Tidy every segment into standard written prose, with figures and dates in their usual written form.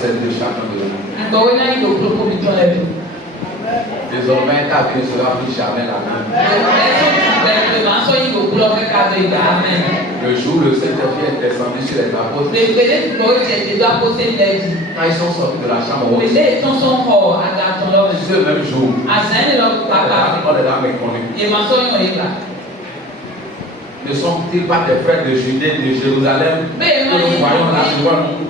celle de chacun de nous. Désormais, ta vie ne sera plus jamais la même. Le jour où le Saint-Esprit est descendu sur les apôtres, quand ils sont sortis de la chambre, ce même jour, on les a méconnus. Ne sont-ils pas des frères de Judée, de Jérusalem, que nous voyons là devant nous?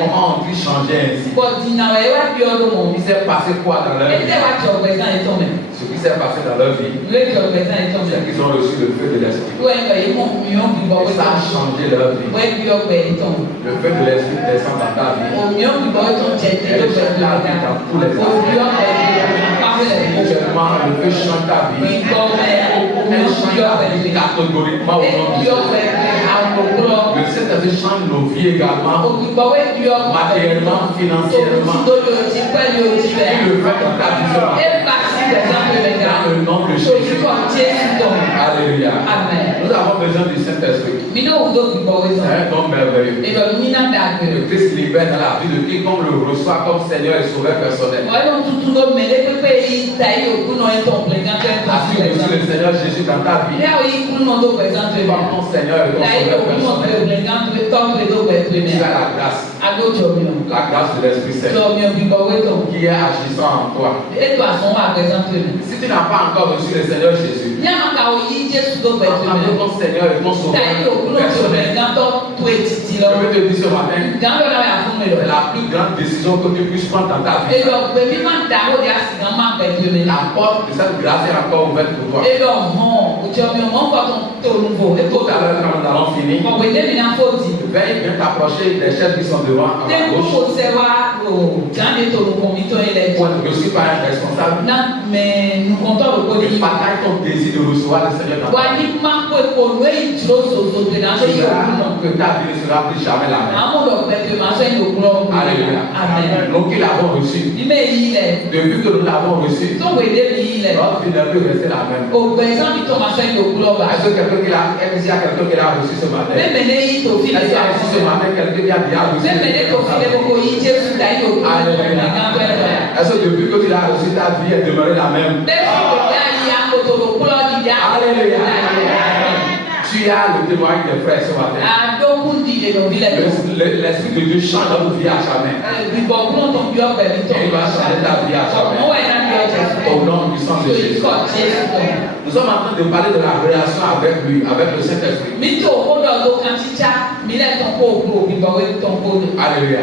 Comment ont-ils changé ainsi? Il s'est passé quoi dans leur vie? Ce qui s'est passé dans leur vie, c'est qu'ils ont reçu le feu de l'Esprit. Et ça a changé leur vie. Le feu de l'Esprit descend dans ta vie. Elle change la vie dans tous les aspects. Actuellement, le feu change ta vie. Elle change ta vie catégoriquement au nom de Jésus. Le Saint-Esprit change nos vies également, matériellement, financièrement. Il le fait dans ta vie. Dans le nom de Jésus. Alléluia. Nous avons besoin du Saint-Esprit. C'est un don merveilleux. Le Christ libère dans la vie de quiconque le reçoit comme Seigneur et Sauveur personnel. As-tu reçu le Seigneur Jésus dans ta vie comme ton Seigneur et ton Sauveur personnel? Tu as la grâce de l'Esprit Saint qui est agissant en toi. Si tu n'as pas encore reçu le Seigneur Jésus, en tant que ton Seigneur et ton Sauveur personnel, je veux te dire ce matin, c'est la plus grande décision que tu puisses prendre dans ta vie. La porte de cette grâce est encore ouverte pour toi. Et tout à l'heure, quand nous allons finir, veille bien t'approcher des chefs qui sont devant à la gauche. Je ne suis pas un responsable. Et partage ton désir de recevoir le Seigneur dans ta vie. Que ta vie ne sera plus jamais la même. Alléluia. Donc, ils l'avons reçu. Depuis que nous l'avons reçu, notre vie ne peut rester la même. Est-ce qu'il y a quelqu'un qui l'a reçu ce matin? Est-ce qu'il y a reçu ce matin quelqu'un qui a déjà reçu? Alléluia. Est-ce que depuis que tu l'as reçu, ta vie est demeurée la même? Alléluia. Tu as le témoignage des frères ce matin. L'Esprit de Dieu change notre vie à jamais. Et il va changer ta vie à jamais. Au nom du sang de Jésus. Nous sommes en train de parler de la relation avec lui, avec le Saint-Esprit. Alléluia.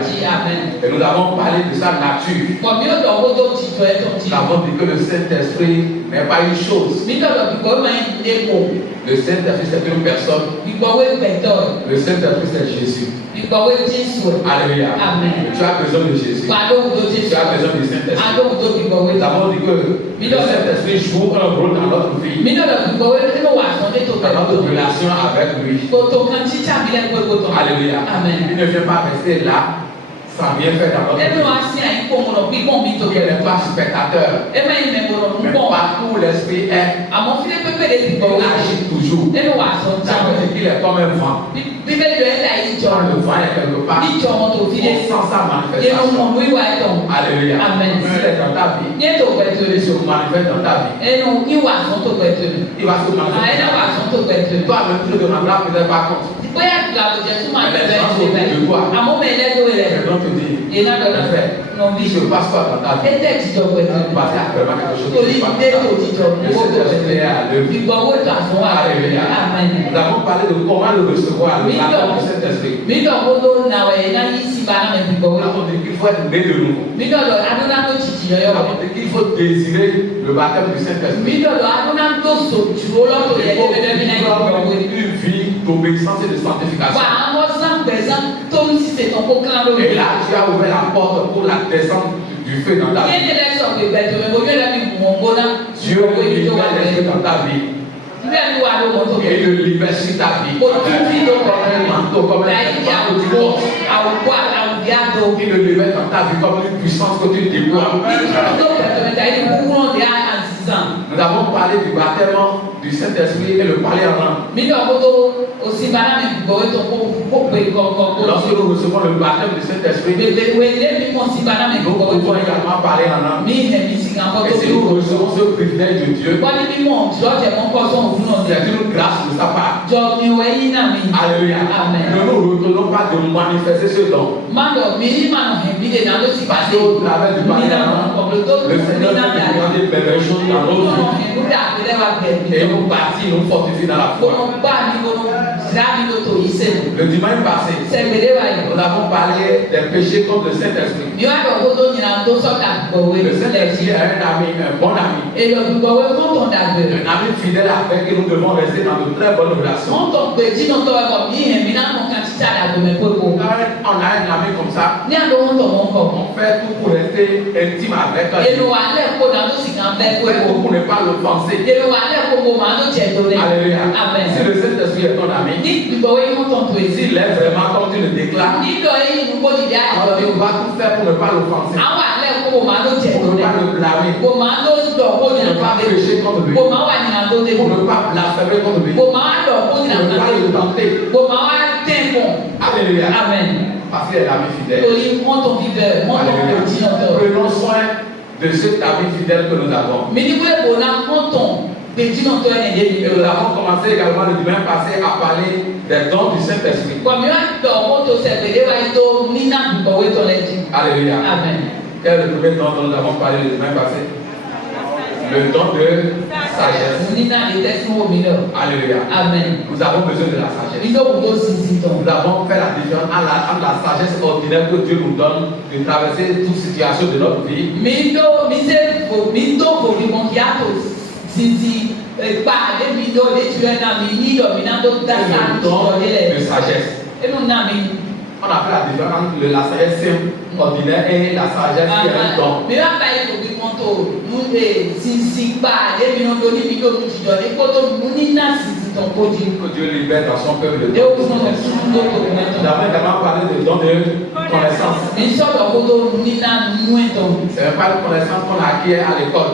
Et nous avons parlé de sa nature. Nous avons dit que le Saint-Esprit n'est pas une chose. Le Saint-Esprit c'est une personne. Le Saint-Esprit c'est Jésus. Alléluia. Tu as besoin de Jésus. Tu as besoin du Saint-Esprit. Nous avons dit que le Saint-Esprit joue un rôle dans notre vie. Dans notre relation avec lui. Alléluia. Il ne vient pas rester là sans rien faire dans notre vie. Il n'est pas spectateur. Mais partout où l'Esprit est, il agit toujours. Ça veut dire qu'il est comme un vent. Quand le vent est quelque part, on sent sa manifestation. Alléluia. S'il est dans ta vie, il se manifeste dans ta vie. Il va se manifester. Toi-même, tu ne te rendras peut-être pas compte. Mais les gens autour de toi, ils te dire, il se passe quoi dans ta vie? Il se passe vraiment quelque chose qui se passe. Le Saint-Esprit est à l'œuvre. Alléluia. Nous avons parlé de comment le recevoir, le baptême du Saint-Esprit. Nous avons dit qu'il faut être né de nouveau. Nous avons dit qu'il faut désirer le baptême du Saint-Esprit. Une vie d'obéissance et de sanctification. Et là, tu as ouvert la porte pour la descente du feu dans ta vie. Dieu libère l'esprit dans ta vie. Et il le libère sur ta vie. Comme un manteau, comme un manteau du monde. Il le libère dans ta vie comme une puissance que tu déploies. Nous avons parlé du baptême du Saint-Esprit et le parler en langue. Lorsque nous recevons le baptême du Saint-Esprit, nous pouvons également parler en langue. Et si nous recevons ce privilège de Dieu, c'est une grâce de sa part. Alléluia. Ne nous retenons pas de manifester ce don. Parce qu'au travers du parler en langue, le Seigneur fait des belles choses dans nos vies. Et nous bâtit, nous fortifie dans la foi. Le dimanche passé, nous avons parlé des péchés contre le Saint-Esprit. Le Saint-Esprit est un ami, un bon ami. Un ami fidèle avec qui nous devons rester dans de très bonnes relations. Quand on a un ami comme ça, on fait tout pour rester intime avec lui. On fait tout pour ne pas l'offenser. Alléluia. Si le Saint-Esprit est ton ami, s'il est vraiment comme tu le déclares, alors il va tout faire pour ne pas l'offenser, pour ne pas le blâmer, pour ne pas pécher contre lui, pour ne pas blasphémer contre lui, pour ne pas le tenter. Alléluia. Amen. Parce qu'il est l'ami fidèle. Prenons soin de cet ami fidèle que nous avons. Et nous avons commencé également le dimanche passé à parler des dons du Saint-Esprit. Alléluia. Amen. Quel est le premier don dont nous avons parlé le dimanche passé? Le don de sagesse. Alléluia. Amen. Nous avons besoin de la sagesse. Nous avons fait la différence entre la sagesse ordinaire que Dieu nous donne de traverser toute situation de notre vie. Le don de sagesse. On a fait la différence entre la sagesse simple, ordinaire et la sagesse qui est un don. Que Dieu libère dans son peuple le don. Nous avons également parlé de don de connaissance. Ce n'est pas une connaissance qu'on acquiert à l'école.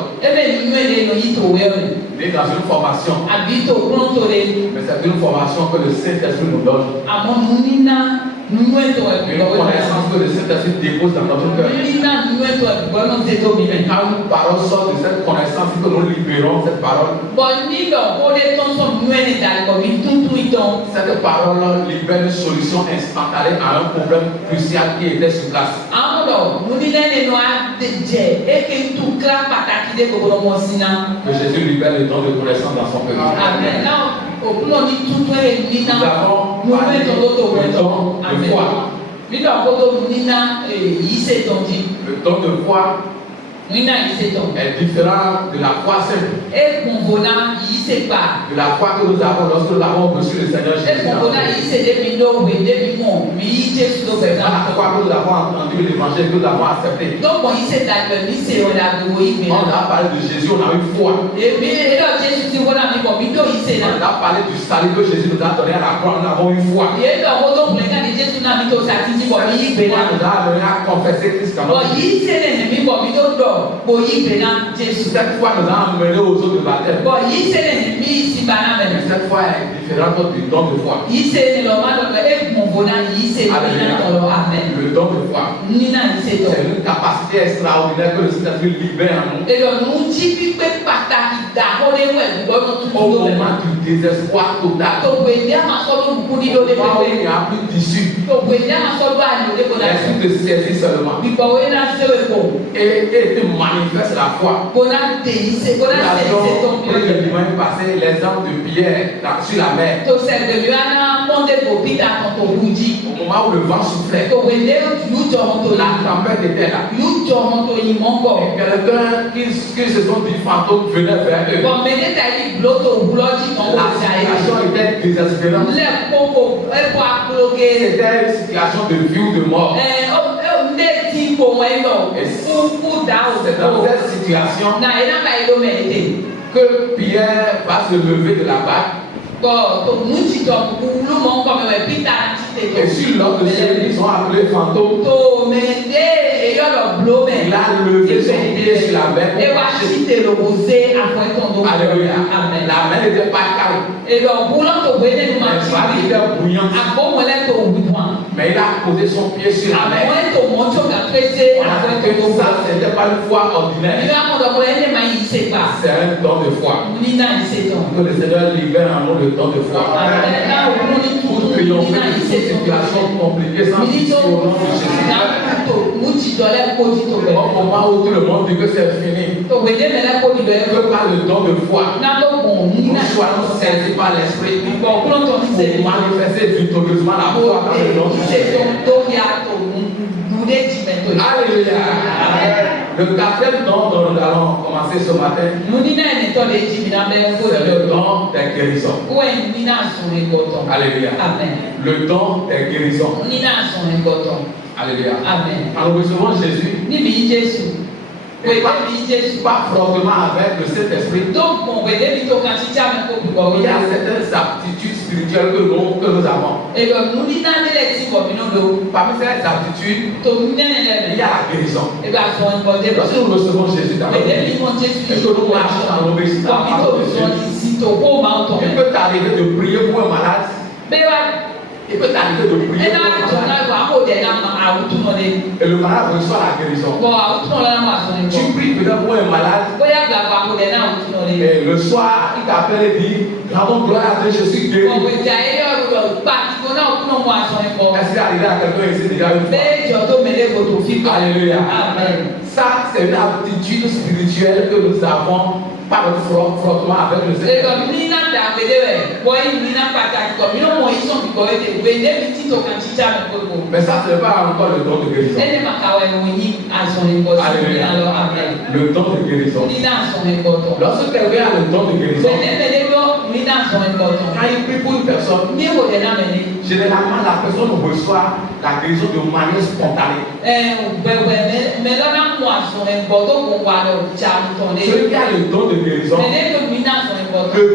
Mais dans une formation. Mais c'est une formation que le Saint-Esprit nous donne. Une connaissance que le Saint-Esprit dépose dans notre cœur. Quand une parole sort de cette connaissance, que nous libérons cette parole. Cette parole libère une solution instantanée à un problème crucial qui était sur place. Que Jésus libère le don de connaissance dans son cœur. Amen. Nous avons parlé du don de foi. Le don de foi est différent de la foi simple. De la foi que nous avons lorsque nous avons reçu le Seigneur Jésus. La foi que nous avons entendu l'évangile, que nous avons accepté. On a parlé de Jésus, on a eu foi. On a parlé du salut que Jésus nous a donné à la croix, nous avons eu foi. Cette foi nous a amené à confesser Christ comme notre Dieu. Cette foi nous a amené aux autres de baptême. Cette foi est différente du don de foi. Le don de foi, c'est une capacité extraordinaire que le Saint-Esprit libère en nous. Au moment du désespoir total, au moment où il n'y a plus d'issue, l'Esprit te saisit seulement. Et te manifeste la foi. Nous avons pris le dimanche passé l'exemple de Pierre sur la mer. Au moment où le vent soufflait, la tempête était là. Et quelqu'un qui se sont dit fantômes venait vers eux. La situation était désespérante. C'était une situation de vie ou de mort. Et c'est dans cette situation que Pierre va se lever de la barque. Et sur l'autre ciel, ils sont appelés fantômes. Il a levé son pied sur la mer. Alléluia. La mer n'était pas calme. Elle était bouillante. Mais il a posé son pied sur la mer. Ça, ce n'était pas une foi ordinaire. C'est un don de foi. Que le Seigneur libère un nom de don de foi. Pour triompher de toute situation compliquée sans issue au nom de Jésus. Au moment où tout le monde dit que c'est fini, que par le don de foi, nous soyons saisis par l'Esprit pour manifester victorieusement la foi dans le nom de Jésus. Alléluia. Le quatrième don dont nous allons commencer ce matin, c'est le don des guérisons. Alléluia. Le don des guérisons. Alléluia. Quand nous recevons Jésus, pas fortement avec le Saint-Esprit, il y a certaines aptitudes spirituelles que nous avons. Parmi ces aptitudes, il y a la guérison. Lorsque nous recevons Jésus dans notre vie, et que nous marchons dans l'obéissance à la parole de Dieu, il peut t'arriver de prier pour un malade. Il peut t'arriver de prier pour un malade. Et le malade reçoit la guérison. Tu pries peut-être pour un malade. Et le soir, il t'appelle et dit, rendons gloire à Dieu, je suis guéri. Est-ce qu'il est arrivé à quelqu'un ici déjà une fois? Alléluia. Ça, c'est une aptitude spirituelle que nous avons par le frottement avec le Seigneur. Mais ça, ce n'est pas encore le don de guérison. Alléluia. Le don de guérison. Lorsque quelqu'un a le don de guérison, quand il prie pour une personne, généralement la personne reçoit la guérison de manière spontanée. Celui qui a le don de guérison ne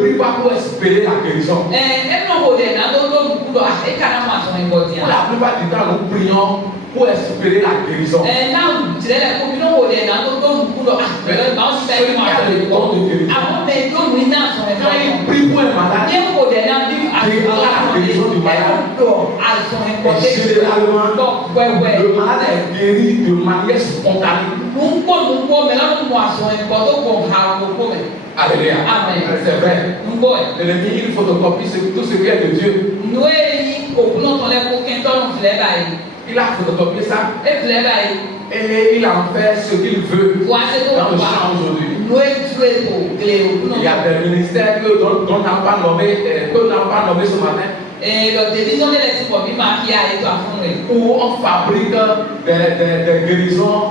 prie pas pour espérer la guérison. Pour la plupart du temps, nous prions pour espérer la guérison. Celui qui a le don de guérison, quand il prie pour un malade, il déclare la guérison du malade. Et généralement, le malade est guéri de manière spontanée. Alléluia. C'est vrai. L'ennemi, il photocopie tout ce qui est de Dieu. Il a photocopié ça. Et il en fait ce qu'il veut dans le champ aujourd'hui. Il y a des ministères dont on n'a pas nommé ce matin. Où on fabrique des guérisons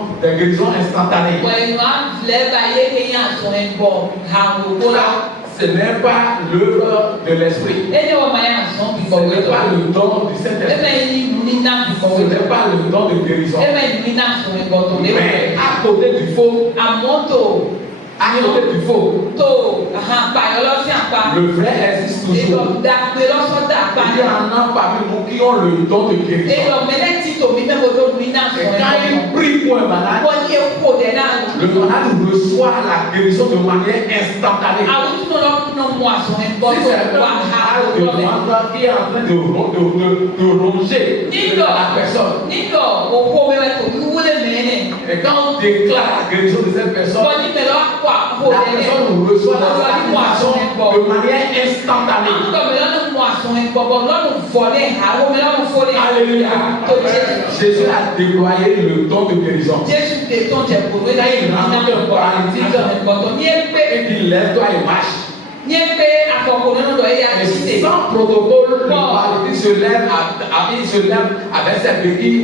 instantanées. Ce n'est pas l'œuvre de l'esprit. Ce n'est pas le don du Saint-Esprit. Ce n'est pas le don de guérison. Mais à côté du faux, le vrai existe toujours. Il y en a parmi nous qui ont le don de guérison. Et quand ils prient pour un malade, le malade reçoit la guérison de manière instantanée. Si c'est un malade qui est en train de ronger la personne, et quand on déclare la guérison de cette personne, la personne reçoit la guérison de manière instantanée. Alléluia. Jésus a déployé le don de guérison. Quand il rencontre un paralytique et qu'il lève-toi et marche. Sans protocole, le paralytique se lève avec sa béquille.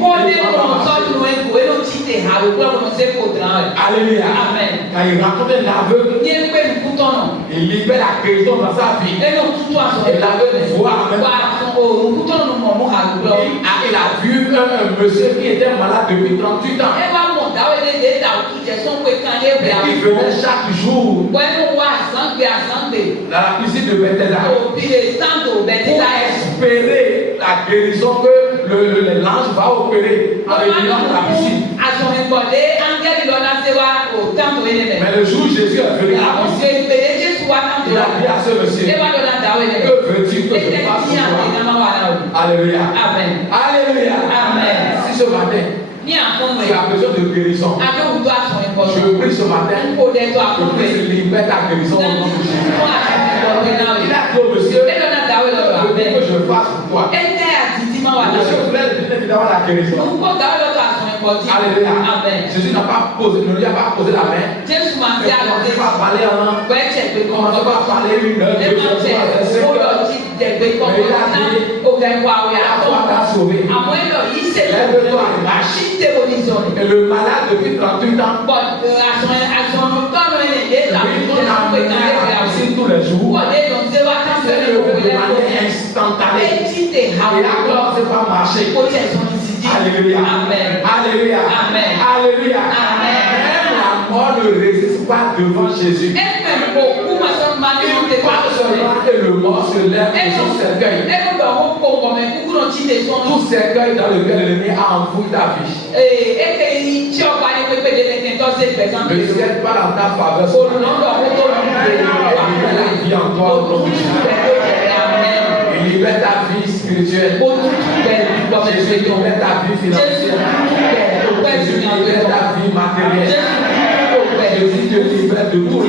Alléluia. Quand il rencontre un aveugle, il libère la guérison dans sa vie. Et l'aveugle voit en même temps. Il a vu un monsieur qui était malade depuis 38 ans. Il venait chaque jour dans la cuisine de Bethesda pour espérer la guérison que l'ange va opérer en réunion dans la piscine. Mais le jour où Jésus est venu, il a dit à ce monsieur, que veux-tu que je fasse pour toi? Alléluia. Amen. Alléluia. Amen. Si ce matin, tu as besoin de guérison, je prie ce matin que Christ libère ta guérison au nom de Jésus. Il a dit au monsieur, que je fasse pour toi. Monsieur voulait évidemment la guérison. Alléluia. Jésus n'a pas posé, ne lui a pas posé la main. Il ne pas parler en langue. Il ne pas parler une heure, 2 heures, 3 heures, 5 heures. Mais il a dit, la foi t'a sauvé. Lève-toi et marche. Et le malade depuis 38 ans, tous les jours, c'est de manière instantanée. Il a commencé par marcher. Alléluia. Amen. Alléluia. Amen. Alléluia. Amen. Même la mort ne résiste pas devant Jésus. Pas seulement que le mort se lève de son cercueil. Tout cercueil dans lequel l'ennemi a enfoui ta vie. Le ciel part en ta faveur. La vie en toi au nom de Jésus. Il libère ta vie spirituelle. Jésus libère ta vie financière. Jésus libère ta vie matérielle. Jésus te libère de tout.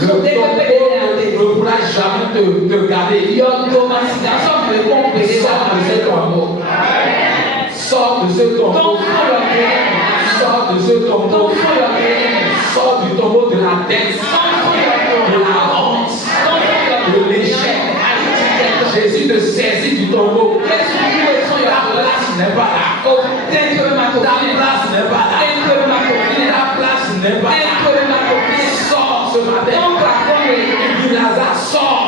Le tombeau ne pourra jamais te garder. Sors de ce tombeau. Sors de ce tombeau. Sors du tombeau de la dette, de la honte, de l'échec. Jésus te saisit du tombeau. Ta place n'est pas là. Ta place n'est pas là. Ta place n'est pas là. Sors ce matin. Il dit Lazare, sors.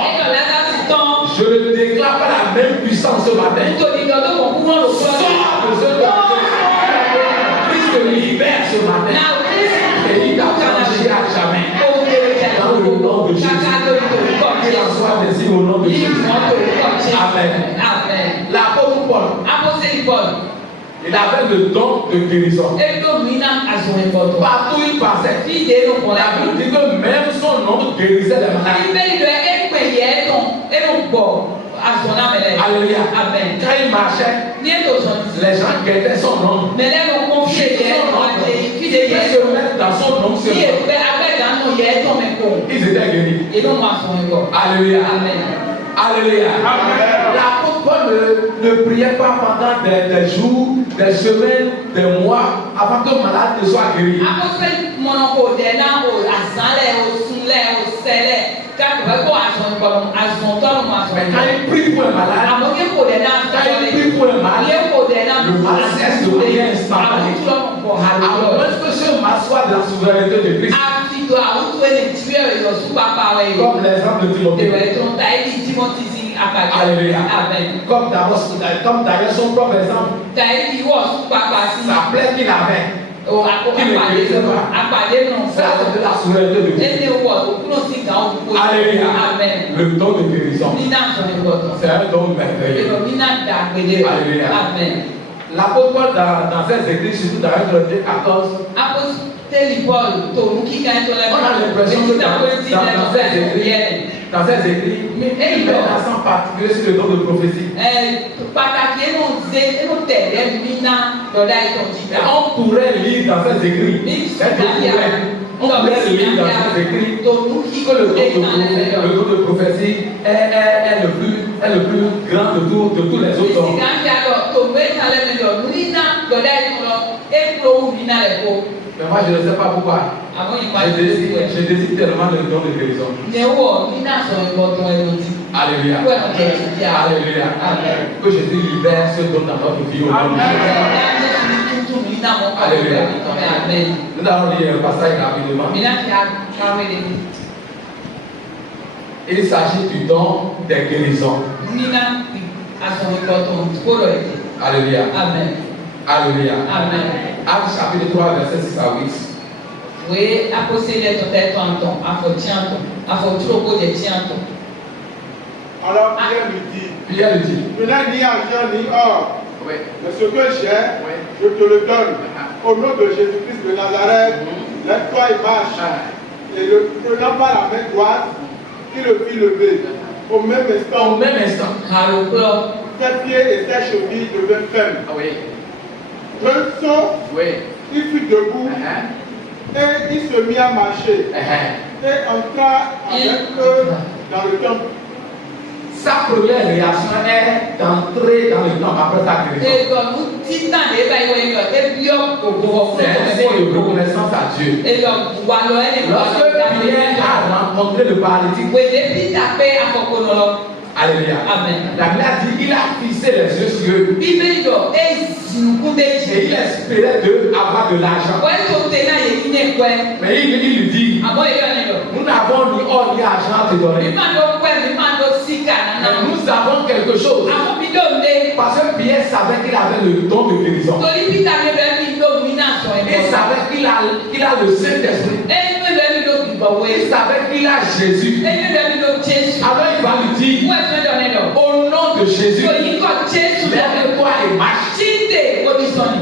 Je ne déclare pas la même puissance ce matin. Sors de ce tombeau. Christ te libère ce matin. Et il t'a changé à jamais. Dans le nom de Jésus. Qu'il en soit ainsi au nom de Jésus. Amen. L'apôtre Paul, il avait le don de guérison. Partout il passait, la Bible dit que même son nom guérissait les malades. Alléluia. Quand il marchait, les gens guettaient son nom. Ils se mettent dans son nom ils étaient guéris. Alléluia. Alléluia. L'apôtre Paul ne priait pas pendant des jours, des semaines, des mois avant que le malade ne soit guéri. Mais quand il prie pour un malade, le mal cesse de prier instantanément. À moins que ce mal soit de la souveraineté de Christ. Comme l'exemple de Timothée. Alléluia. Comme d'ailleurs son propre exemple. Sa plaie qu'il avait. Qui ne guérissait pas. Ça, c'est de la souveraineté de Christ. Alléluia. Le don de guérison. C'est un don merveilleux. Alléluia. L'apôtre Paul dans ses écrits, surtout dans 1 Corinthiens 14, on a l'impression que dans ses écrits, il met l'accent particulier sur le don de prophétie. On pourrait lire dans ses écrits, on pourrait lire dans ses écrits que le don de prophétie est le plus grand de tous les autres dons. Mais moi je ne sais pas pourquoi. Je désire tellement le don de guérison. Alléluia. Alléluia. Que Jésus libère ce don dans notre vie au nom de Jésus. Alléluia. Nous allons lire un passage rapidement. Il s'agit du don des guérisons. Alléluia. Amen. Alléluia. Amen. Actes chapitre 3, verset 6 à 8. Oui, apostolé de Tétanton, alors Pierre lui dit, Pierre lui dit, je n'ai ni argent ni or, oui, mais ce que j'ai, oui, je te le donne. au nom de Jésus-Christ de Nazareth, lève-toi et marche. Et le prenant par la main droite, il le fit lever. Au même instant, ses pieds et ses chevilles devinrent fermes. D'un saut, il fut debout et il se mit à marcher et entra avec eux dans le temple. Sa première réaction est d'entrer dans le temple après sa guérison. C'est un signe de reconnaissance à Dieu. Lorsque Pierre a rencontré le paralytique, alléluia. Amen. La Bible dit qu'il a fixé les yeux sur eux. Et il espérait avoir de l'argent. Mais il lui dit, nous n'avons ni or ni argent à te donner. Mais nous avons quelque chose. Parce que Pierre savait qu'il avait le don de guérison. Il savait qu'il a le Saint-Esprit. Il savait qu'il a Jésus. Alors il va lui dire, au nom de Jésus, lève-toi et marche.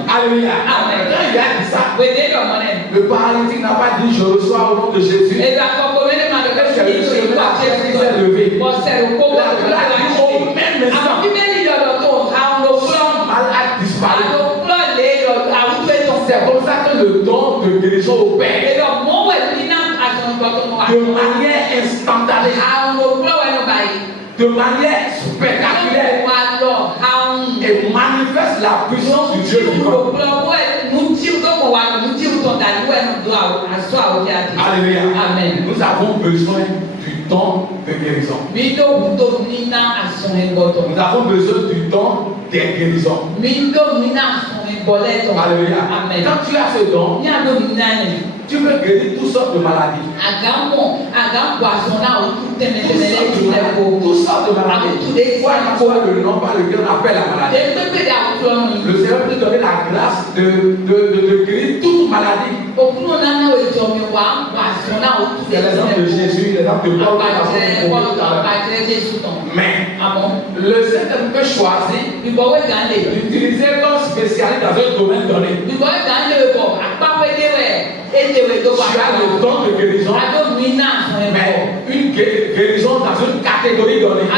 Alléluia. Amen. Quand il a dit ça, le paralytique n'a pas dit je reçois au nom de Jésus. C'est le chemin qui s'est levé. La dit au même instant, mal a disparu. C'est comme ça que le don de guérison opère. De manière instantanée. De manière spectaculaire. Et manifeste la puissance du Dieu vivant. Alléluia. Amen. Nous avons besoin du don de guérison. Nous avons besoin du don des guérisons. Alléluia. Amen. Quand tu as ce don, tu peux guérir toutes sortes de maladies. Toutes sortes de maladies. Voilà le nom par lequel on appelle la maladie. Le Seigneur peut donner la grâce de guérir toute maladie. C'est l'exemple de Jésus, l'exemple de Paul. Mais le Seigneur peut choisir d'utiliser comme spécialiste dans un domaine donné. Tu as le don de guérison, mais une guérison dans une catégorie donnée.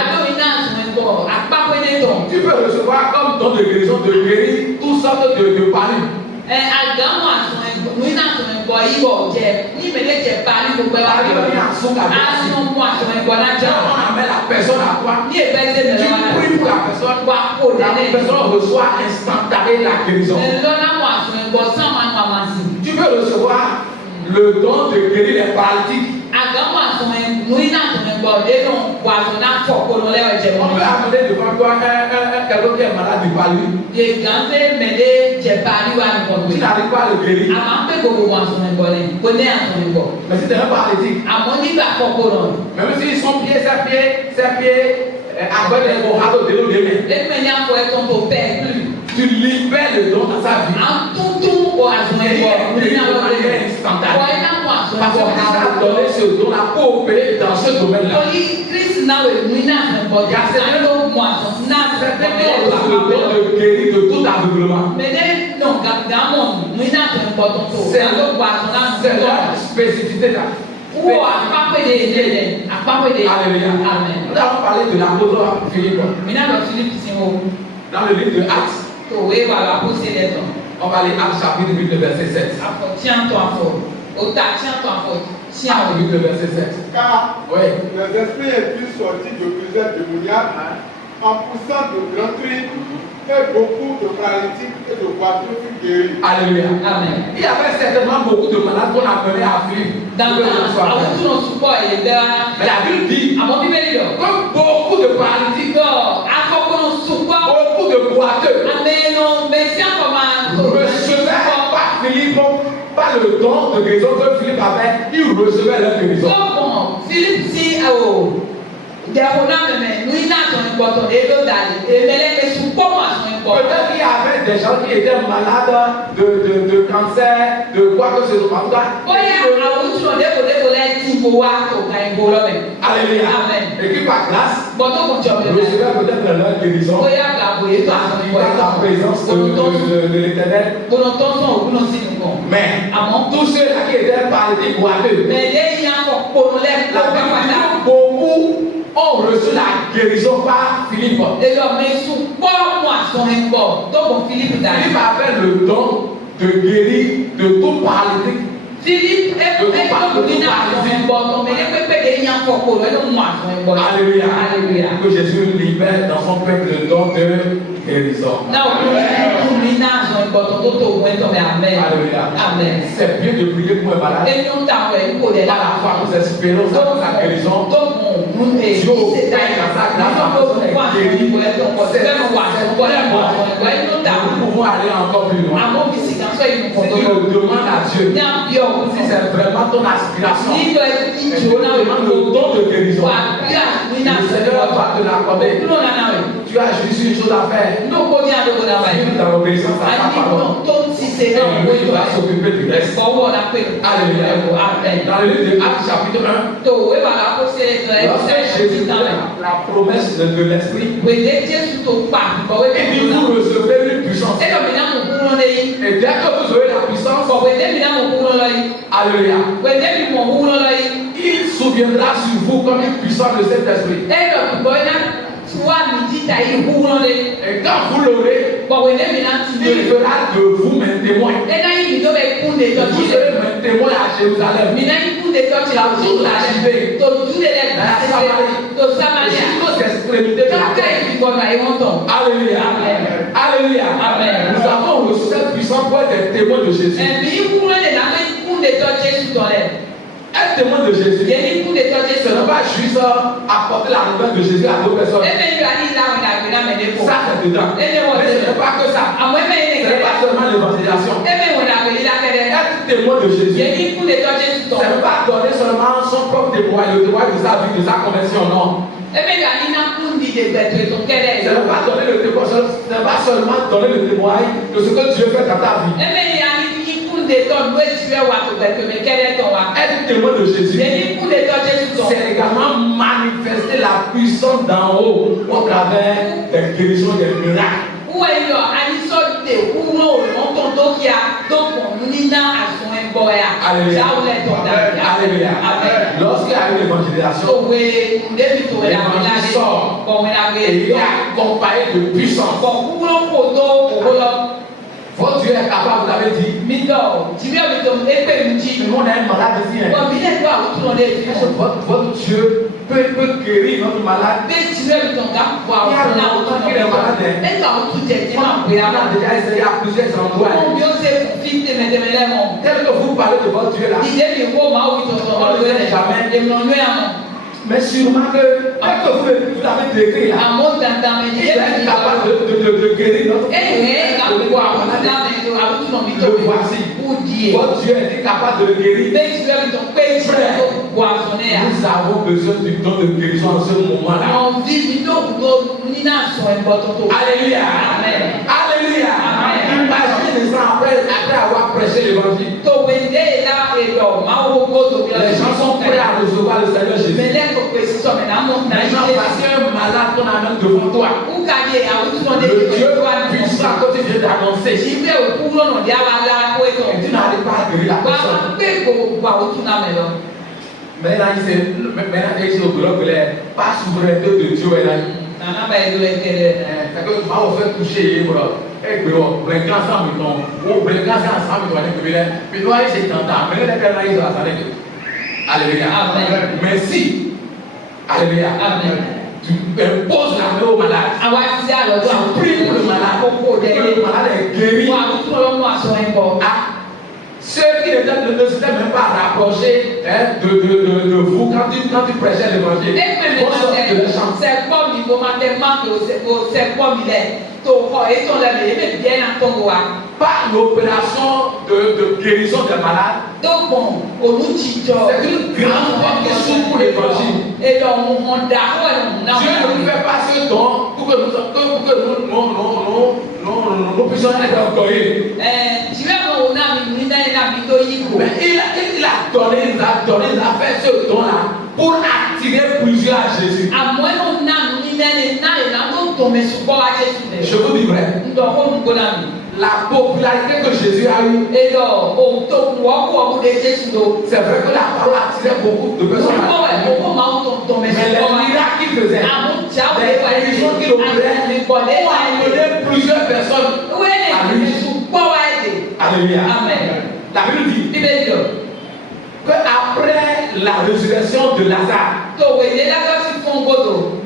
Tu peux recevoir comme don de guérison de guérir toutes sortes de palus. On amène la personne à toi. Tu pries pour la personne reçoit instantanément la guérison. Tu peux recevoir le don de guérir les paralytiques. On peut amener devant toi quelqu'un qui est malade du palu. Tu n'arrives pas à le guérir. Mais si tu es un paralytique, même si son pied, ses pieds, avec les morales de l'eau de main, tu libères le don dans sa vie. Parce que Christ a donné ce don à coopérer dans ce domaine-là. Il y a certains qui ont le don de guérir de tout aveuglement. C'est la spécificité là. Alléluia. Nous allons parler de l'apôtre Philippe. Dans le livre de Actes. On va aller Actes chapitre 8, verset 7. Actes 8, verset 7. Car les esprits impies sortis de plusieurs démoniaques en poussant de grands cris et beaucoup de paralytiques et de boiteux furent guéris. Alléluia. Amen. Il y avait certainement beaucoup de malades qu'on appelait à Philippe. Mais la Bible dit que beaucoup de paralytiques, beaucoup de boiteux recevaient par Philippe, par le don de guérison que Philippe avait, ils recevaient leur guérison. Peut-être qu'il y avait des gens qui étaient malades de cancer, de quoi que ce soit. Alléluia. Et qui par grâce recevaient peut-être leur guérison. la présence de l'Éternel. Mais tous ceux-là qui étaient paralytiques boiteux, beaucoup ont reçu la guérison par Philippe. Philippe avait le don de guérir de tout paralytique. Philippe Alléluia. Alléluia. Que Jésus libère dans son peuple le don de guérison. Alléluia. Amen. C'est bien de prier pour un malade. À la fois nous espérons la guérison. Dieu opère dans sa grâce. Nous pouvons aller encore plus loin. Si tu le demandes à Dieu, si c'est vraiment ton aspiration, tu demandes le don de guérison, le Seigneur va te l'accorder. Tu as juste une chose à faire. Vivre dans l'obéissance à sa parole. Et lui va s'occuper du reste. Alléluia. Dans le livre de Actes chapitre 1, lorsque Jésus donne la promesse de l'Esprit, et dit vous recevrez une puissance. Et dès que vous aurez la puissance, alléluia, il souviendra sur vous comme une puissance de cet esprit. Et quand vous l'aurez, il fera de vous mes témoins. Vous serez mes témoins à Jérusalem, à toute la Judée, jusqu'aux extrémités de la terre. Alléluia. Alléluia. Nous avons reçu cette puissance pour être des témoins de Jésus. Un témoin de Jésus, ce n'est pas juste apporter la nouvelle de Jésus à d'autres personnes. Ça, c'est dedans. Mais ce n'est pas que ça. Ce n'est pas seulement l'évangélisation. Être témoin de Jésus, ce n'est pas donner seulement son propre témoignage, le témoignage de sa vie, de sa conversion, non. Ce n'est pas donner le témoignage, ce n'est pas seulement donner le témoignage de ce que Dieu fait dans ta vie. Être témoin de Jésus, c'est également manifester la puissance d'en haut au travers des guérisons, des miracles. Alléluia. Alléluia. Lorsqu'il y a eu l'évangélisation, l'évangile sort et il est accompagné de puissance. Votre Dieu est capable, vous l'avez dit. Mais on a un malade ici. Votre Dieu peut guérir notre malade. Il y a longtemps qu'il est malade. On a déjà essayé à plusieurs endroits. Tel que vous parlez de votre Dieu là, on ne le sait jamais. Mais sûrement que vous l'avez décrit là, il est capable de guérir notre le voici. Votre Dieu est capable de le guérir. Nous avons besoin du don de guérison en ce moment-là. Alléluia. Alléluia. Imaginez ça après avoir prêché l'évangile. Les gens sont prêts à recevoir le Seigneur Jésus. Maintenant, voici un malade qu'on amène devant toi. Le Dieu puissant que tu viens d'annoncer. Et tu n'arrives pas à guérir la personne. Mais là, il s'est au bloc, pas souveraineté de Dieu. C'est que je vais faire toucher. Alléluia. Merci. Alléluia. Tu imposes la main au malade. Tu pries pour le malade. Le malade est guéri. Ceux qui ne s'étaient même pas rapprochés de vous quand tu prêchais l'évangile. C'est comme il par l'opération de guérison des malades. C'est une grande porte qui s'ouvre pour l'évangile. Dieu ne nous fait pas ce don pour que nous puissions être orgueilleux. Mais il a fait ce don-là pour attirer plusieurs à Jésus. Je vous dis vrai. La popularité que Jésus a eue, c'est vrai que la parole attirait beaucoup de personnes. Mais les miracles qu'il faisait, les guérisons qu'il opérait, ont amené plusieurs personnes à lui. Alléluia. La Bible dit qu'après la résurrection de Lazare,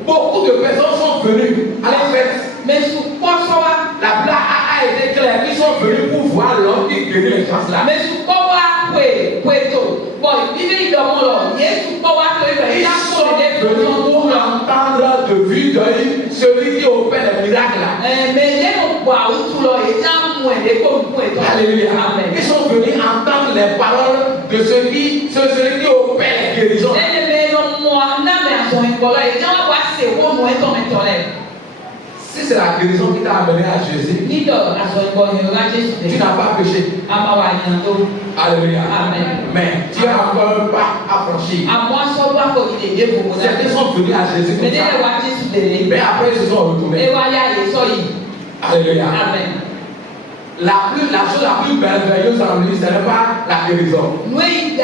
beaucoup de personnes sont venues à la fête. La blague a été claire. Ils sont venus pour voir l'homme qui guérit les gens là. Ils sont venus pour entendre de vue d'œil celui qui opère les miracles là. Alléluia. Ils sont venus entendre les paroles de celui qui opère les guérisons. Si c'est la guérison qui t'a amené à Jésus, tu n'as pas péché. Alléluia. Mais tu as encore un pas à franchir. Certains sont venus à Jésus comme ça. Mais après ils se sont retournés. Alléluia. La chose la plus merveilleuse en lui, ce n'est pas la guérison. Mais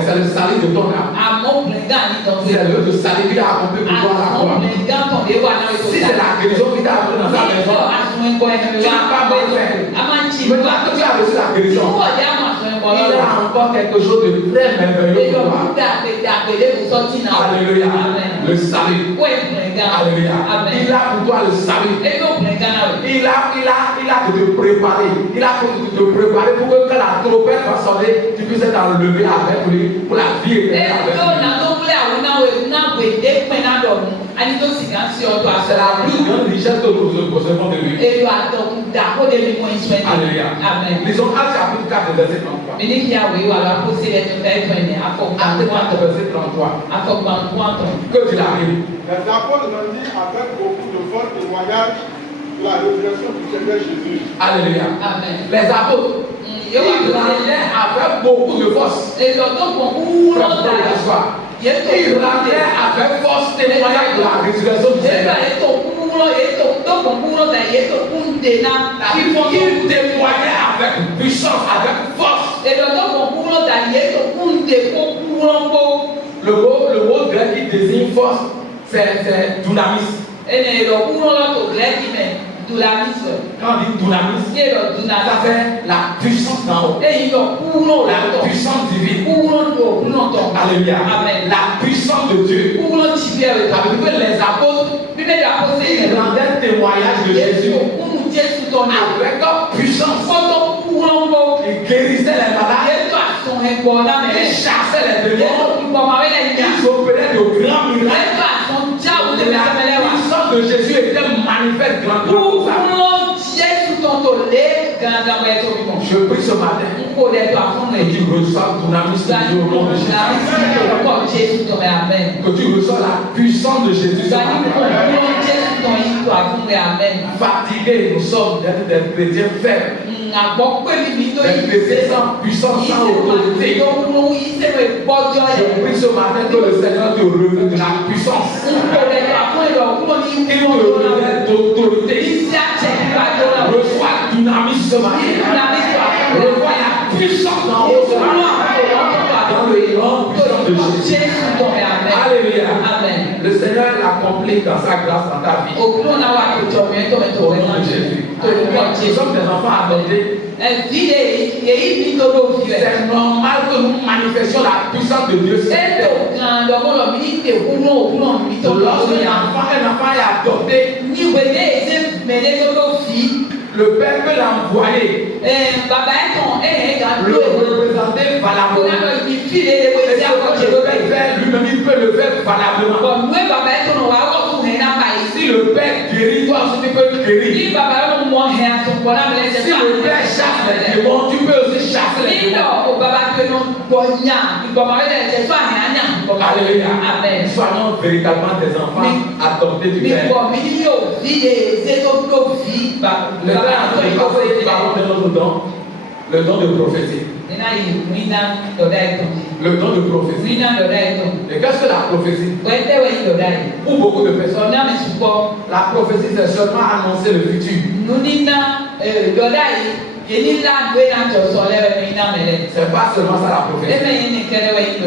c'est le salut de ton âme. C'est le salut qu'il a accompli pour toi à la croix. Si c'est la guérison qui t'a amené dans sa maison, tu n'as pas mal fait. Maintenant que tu as reçu la guérison, il y a encore quelque chose de très merveilleux pour toi. Alléluia. Le salut. Alléluia. Il a pour toi le salut. Il a de te préparer. Il a de te préparer pour que quand la trompette va sonner, tu puisses être enlevé avec lui pour la vie éternelle. C'est la plus grande richesse que nous possédons de lui. Alléluia. Lisons Actes chapitre 4, verset 33. Actes 4, verset 33. Que dit la Bible? Les apôtres l'ont dit avec beaucoup de force témoignage de la résurrection du Seigneur Jésus. Alléluia. Les apôtres, ils rendaient avec beaucoup de force. Ils rendaient avec force témoignage de la résurrection du Seigneur. Ils témoignaient avec puissance, avec force. Le mot grec qui désigne force, c'est dunamis. Quand on dit dunamis, ça fait la puissance d'en haut. La puissance divine. Alléluia. La puissance de Dieu. Ça veut dire que les apôtres, ils rendaient témoignage de Jésus avec puissance. Ils guérissaient les malades. Ils chassaient les démons. Ils opéraient de grands miracles. La puissance de Jésus était manifeste grandement. Je prie ce matin que tu reçois ton ami au nom de Jésus. Que tu reçois la puissance de Jésus. Fatigué, nous sommes des chrétiens faibles. Des chrétiens sans puissance, sans autorité. Je prie ce matin que le Seigneur te revête de la puissance. Qu'il te revête d'autorité. Reçois dynamisme ce matin. Reçois la puissance d'en haut ce matin. Dans le nom puissant de Jésus. Alléluia. Le Seigneur l'accomplit dans sa grâce dans ta vie. Au nom de Jésus. Nous sommes des enfants adoptés. C'est normal que nous manifestions la puissance de Dieu. Lorsqu'un enfant est adopté, le père peut l'envoyer, le représenter valablement. Lui-même, il peut le faire valablement. Si le père guérit, toi aussi tu peux guérir. Si le père chasse les démons, tu peux aussi chasser les démons. Alléluia. Soyons véritablement des enfants adoptés du Père. Le temps est en train de passer par notre don, le don de prophétie. Le don de prophétie. Et qu'est-ce que la prophétie? Pour beaucoup de personnes, la prophétie c'est seulement annoncer le futur. C'est pas seulement ça la prophétie.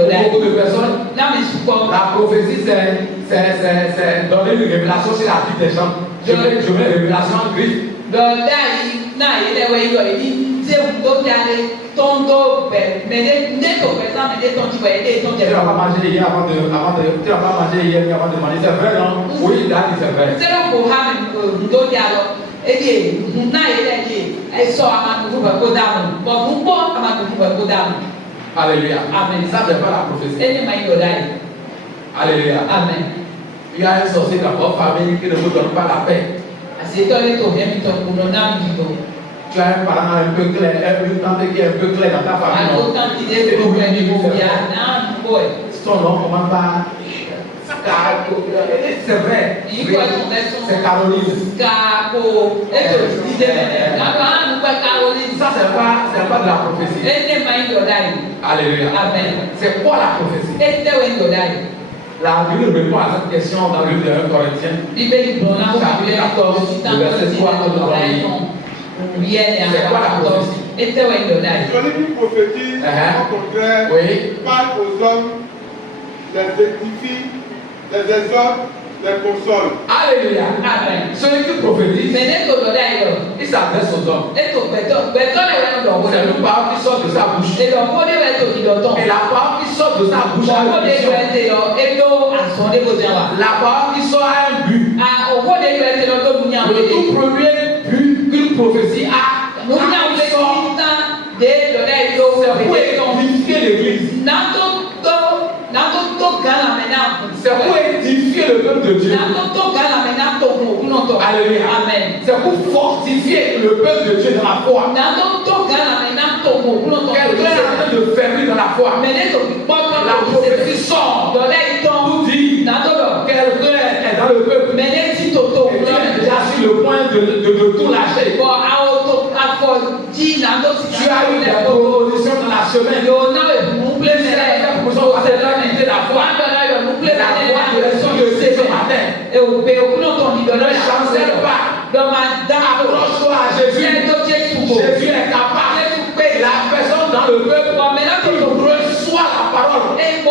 Pour beaucoup de personnes, la prophétie c'est donner une révélation sur la vie des gens. Je mets une révélation en griffe. Tu n'as pas mangé hier avant de demander, c'est vrai non? Oui, là c'est vrai. Alléluia. Amen. Ça c'est pas la prophétie. Alléluia. Amen. Il y a un sorcier dans votre famille qui ne vous donne pas la paix. Tu as un parent un peu clair, une tante qui est un peu claire dans ta famille. Son nom commence par c'est vrai. C'est Caroline. Ça c'est pas de la prophétie. Alléluia. Amen. C'est quoi la prophétie? La Bible répond à cette question dans le livre de 1 Corinthiens. Chapitre 14, verset 3 c'est quoi la prophétie? Celui qui prophétise, au contraire, parle aux hommes, les édifie, les exhorte, les console. Alléluia. Amen. Celui qui prophétise, il s'adresse aux hommes. C'est une parole qui sort de sa bouche. Et la parole qui sort de sa bouche a une mission. La parole qui sort a un but. Le tout premier but qu'une prophétie a, c'est pour édifier l'église. C'est pour édifier le peuple de Dieu. Alléluia. Amen. C'est pour fortifier le peuple de Dieu dans la foi. Quelqu'un est en train de fermer dans la foi. La prophétie sort pour dire quelqu'un est dans le peuple. Et tu es déjà sur le point de tout lâcher. Tu as eu des propositions dans la semaine. Ne chancelle pas. Approche-toi à Jésus. Jésus est capable. La personne dans le peuple reçoit la parole. Cette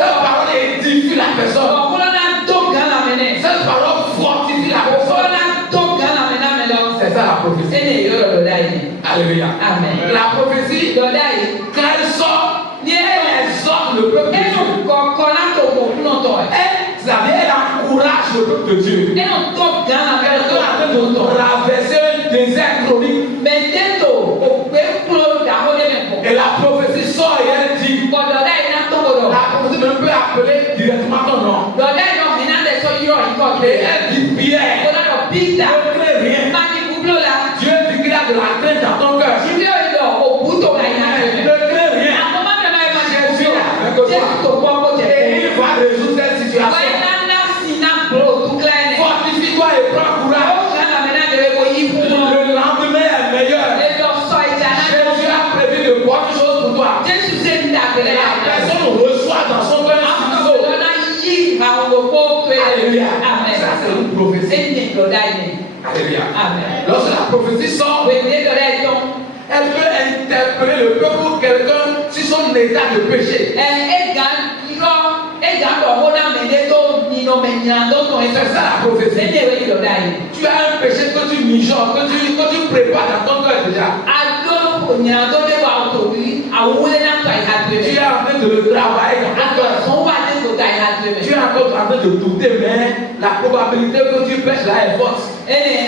parole édifie la personne. Cette parole fortifie la personne. C'est ça la prophétie. Alléluia. Amen. La prophétie, quand elle sort, elle exhorte le peuple de Dieu. C'est-à-dire, elle encourage le peuple de Dieu. Elle est en train de traverser un désert chronique. Et la prophétie sort et elle dit, la prophétie ne peut appeler directement ton nom. Et elle dit, Pierre, ne crée rien. Dieu dit qu'il y a de la crainte dans ton cœur. Ne crée rien. Jésus est avec toi. Et il va résoudre cette situation. Fortifie-toi et prends courage. Le lendemain est meilleur. Jésus a prévu de bonnes choses pour toi. Et la personne reçoit dans son cœur un ciseau. Alléluia. Ça c'est une prophétie. Alléluia. Lorsque la prophétie sort, elle peut interpeller le peuple ou quelqu'un sur son état de péché. C'est ça la prophétie. Tu as un péché que tu mijotes, que tu prépares dans ton cœur déjà. Tu es en train de le travailler dans ton cœur. Tu es encore en train de douter, mais la probabilité que tu pêches là est forte. Et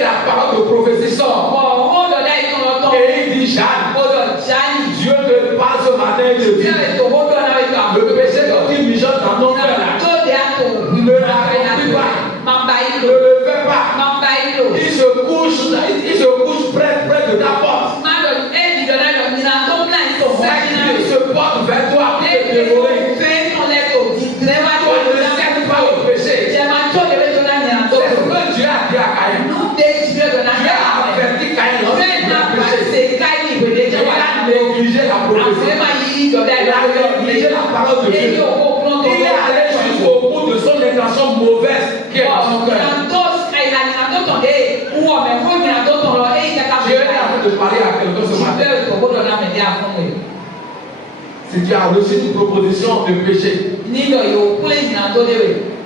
la parole de prophétie sort. Et il dit, Jeanne, Dieu te parle ce matin et te dit, le péché que tu mijotes dans ton cœur là, ne l'accomplis pas. Ne le fais pas. Il se couche près de ta porte. Il se porte vers toi pour te dévorer. Toi ne cèdes pas au péché. C'est ce que Dieu a dit à Caïn. Dieu a averti Caïn de parler à quelqu'un ce matin. Si tu as reçu une proposition de péché,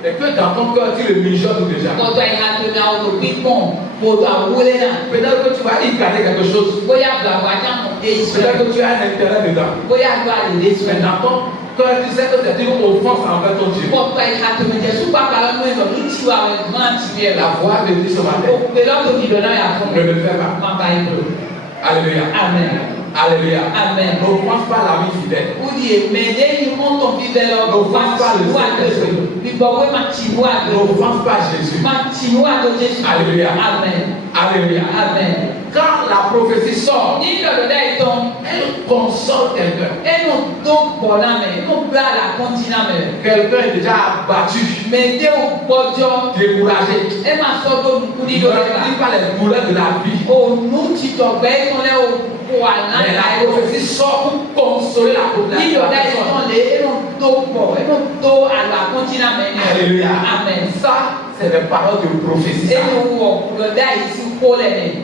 et que dans ton cœur tu le mijotes déjà, peut-être que tu vas y garder quelque chose, peut-être que tu as un intérêt dedans, mais dans ton cœur tu sais que c'est une offense envers ton Dieu. La voix me dit ce matin, ne le fais pas. Alléluia. Amen. Alléluia. Amen. N'offense pas l'ami fidèle. N'offense pas le Saint-Esprit. N'offense pas Jésus. Alléluia. Amen. Alléluia. Amen. Quand la prophétie sort, elle console quelqu'un. Quelqu'un est déjà abattu, découragé. Il ne dit pas les douleurs de la vie. Mais la prophétie sort pour consoler la population. Alléluia. Amen. Ça, c'est des paroles de prophétie.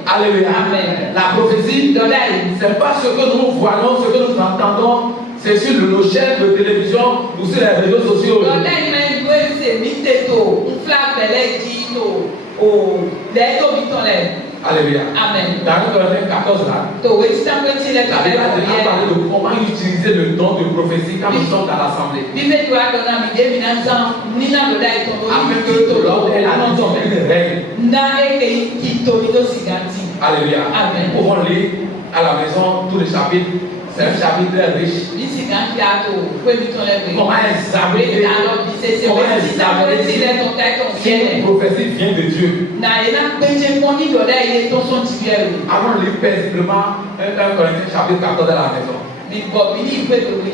Alléluia. Amen. La prophétie, c'est pas ce que nous voyons, ce que nous entendons, c'est sur nos chaînes de télévision ou sur les réseaux sociaux. Alléluia. Amen. Dans le Corinthiens 14 là, la Bible a parlé de comment utiliser le don de prophétie quand ils sont à l'assemblée. Afin que l'ordre ait la une règle. Alléluia. Amen. Nous pouvons lire à la maison tous les chapitres. C'est un chapitre très riche. Comment examiner si une prophétie vient de Dieu. Avant de lire paisiblement 1 Corinthiens chapitre 14 à la maison.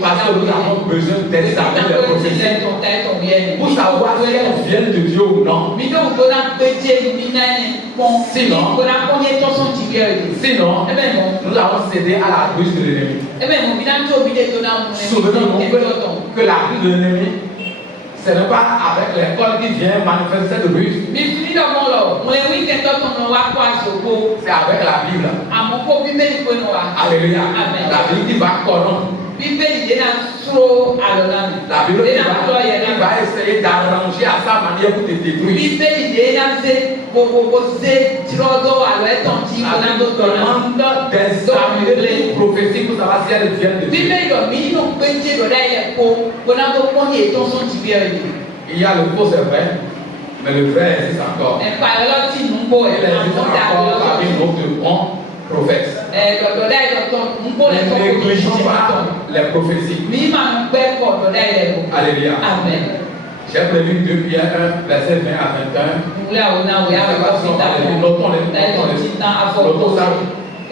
Parce que nous avons besoin d'examiner les prophéties pour savoir si elles viennent de Dieu ou non. Sinon, nous allons céder à la ruse de l'ennemi. Souvenons-nous que la ruse de l'ennemi, ce n'est pas avec l'école qui vient manifester cette ruse. C'est avec la Bible. Alléluia. La Bible qui va corrompre. La Bible qui va essayer d'arranger à sa manière pour te détruire. Demande d'examiner les prophéties pour savoir si elles viennent de Dieu. Il y a le faux, c'est vrai, mais le vrai existe encore. Il existe encore parmi notre bon prophète. Ne négligeons pas les prophéties. Alléluia. Amen. J'ai prévu 2 Pierre 1, verset 20 à 21. Il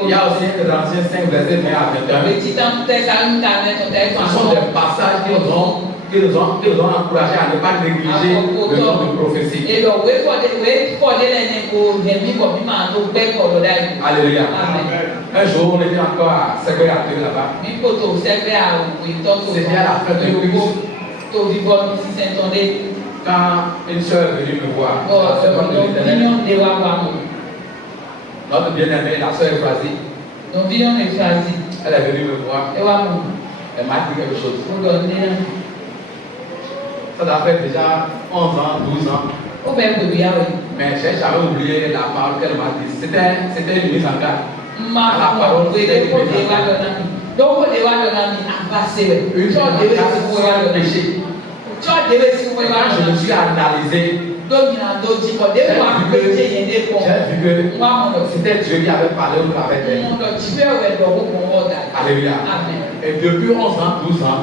y a aussi un Corinthiens 5, verset 20 à 21. Ce sont des passages qui nous ont encouragés à ne pas négliger le nom de prophétie. Alléluia. Un jour, on était encore à Ségué à Dieu là-bas. C'était à la fin de culte. Quand une soeur est venue me voir, notre bien-aimée, la soeur Efrasie, elle est venue me voir. Elle m'a dit quelque chose. Ça doit faire déjà 11 ans, 12 ans. Mais j'ai jamais oublié la parole qu'elle m'a dit. C'était une mise en garde. La parole, c'était une mise en garde. Péché. Quand je me suis analysé, j'ai vu que c'était Dieu qui avait parlé au travers d'elle. Alléluia. Et depuis 11 ans, 12 ans,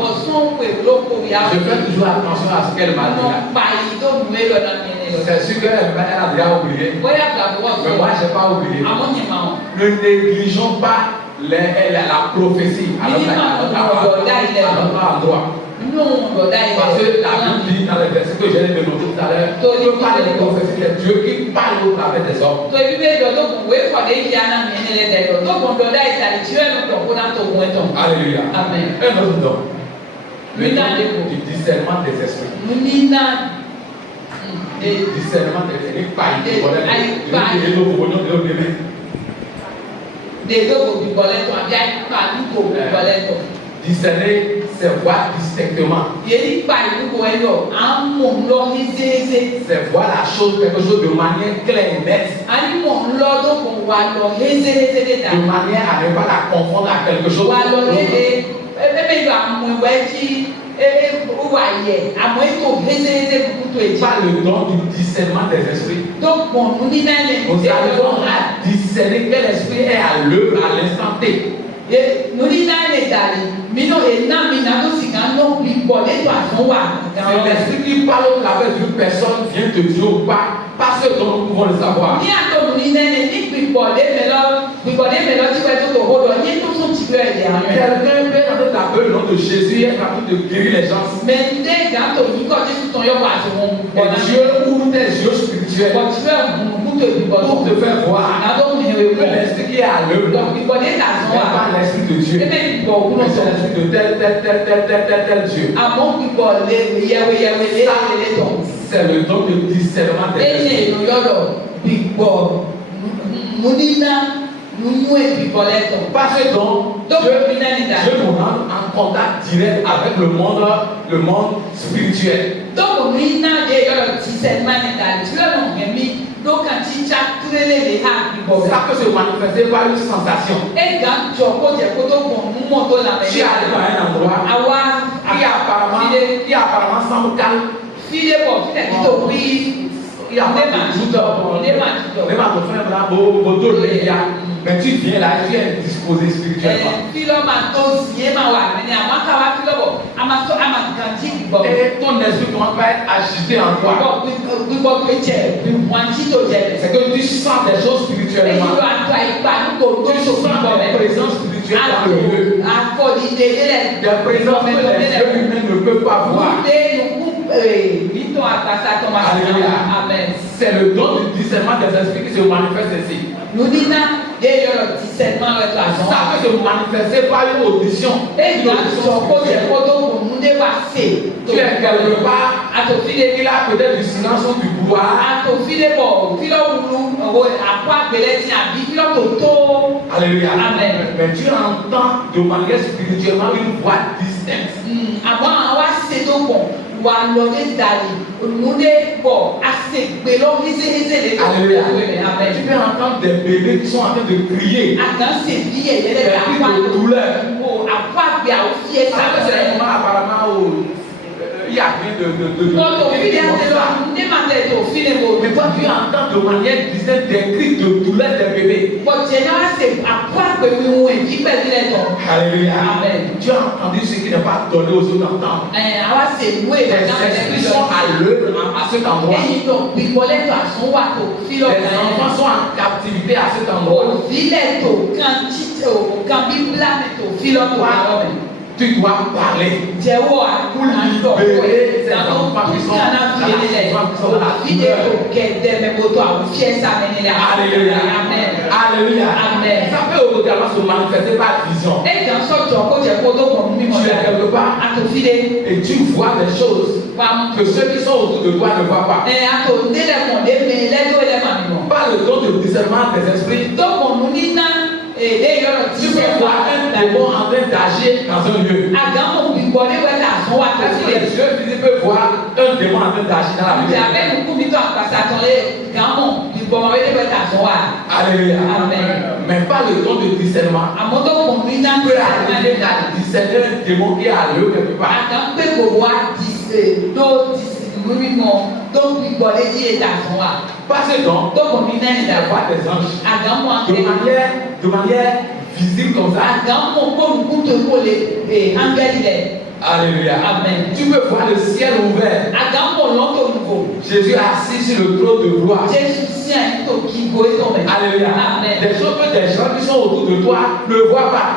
je fais toujours attention à ce qu'elle m'a dit. C'est sûr qu'elle a déjà oublié. Mais moi, je n'ai pas oublié. Ne négligeons pas la prophétie à notre endroit. Parce que la Bible dit dans les versets que j'ai donné tout à l'heure, Dieu parle de prophétie, c'est Dieu qui parle au travers des hommes. Alléluia. Amen. Un autre don. Le don du discernement des esprits. discernement des esprits. Discerner, c'est voir distinctement. C'est voir la chose, quelque chose de manière claire et nette. De manière à ne pas la confondre à quelque chose d'autre. Pas le don du discernement des esprits. Donc, nous arrivons à discerner quel esprit est à l'œuvre à l'instant T. C'est l'esprit qui parle au travers d'une personne vient de Dieu ou pas, pas ce dont nous pouvons le savoir. Quelqu'un peut entendre le nom de Jésus et est capable de guérir les gens. Et Dieu ouvre tes yeux spirituels pour te faire voir que l'esprit qui est à l'œuvre n'est pas l'esprit de Dieu, mais c'est l'esprit de tel Dieu. C'est le don de discernement des esprits. Parce que donc, Dieu nous rend en contact direct avec le monde spirituel. Ça peut se manifester par une sensation. Tu es allé à un endroit qui apparemment semble calme. Il y a pas de mais tu viens là, tu es disposé spirituellement. Et ton esprit commence à être agité en toi. C'est que tu sens des choses spirituellement. Tu sens des présences spirituelles dans le lieu. Des présences que les yeux humains ne peuvent pas voir. Alléluia. C'est le don du discernement des esprits qui se manifeste ici. Ça peut se manifester par une audition. Tu es quelque part, il a peut-être du silence ou du pouvoir. Alléluia. Amen. Mais tu entends de manière spirituellement une voix distincte. Alléluia. Tu peux entendre des bébés qui sont en train de crier. Des cris de douleur. C'est un moment apparemment où il y a rien de mais toi tu entends de manière distincte des cris de douleur des bébés. Alléluia. Amen. Tu as entendu ce qui n'est pas donné aux autres d'entendre. Les esprits sont à l'œuvre à cet endroit. Les enfants sont en captivité à cet endroit. Tu dois parler pour libérer ces enfants qui sont dans la Alléluia. Alléluia. Ça peut également se manifester par vision. Tu es quelque part et tu vois des choses que ceux qui sont autour de toi ne voient pas. Par le don de discernement des esprits, tu peux voir un démon en train d'agir dans un lieu. Les yeux physiques peuvent voir un démon en train d'agir dans la vie. Alléluia. Mais pas le don de discernement. Tu peux arriver à discerner un démon qui est à l'œuvre quelque part. Parce que donc, on voit des anges de manière visible comme ça. Alléluia. Amen. Tu peux voir le ciel ouvert. Jésus assis sur le trône de gloire. Alléluia. Amen. Des choses que des gens qui sont autour de toi ne voient pas.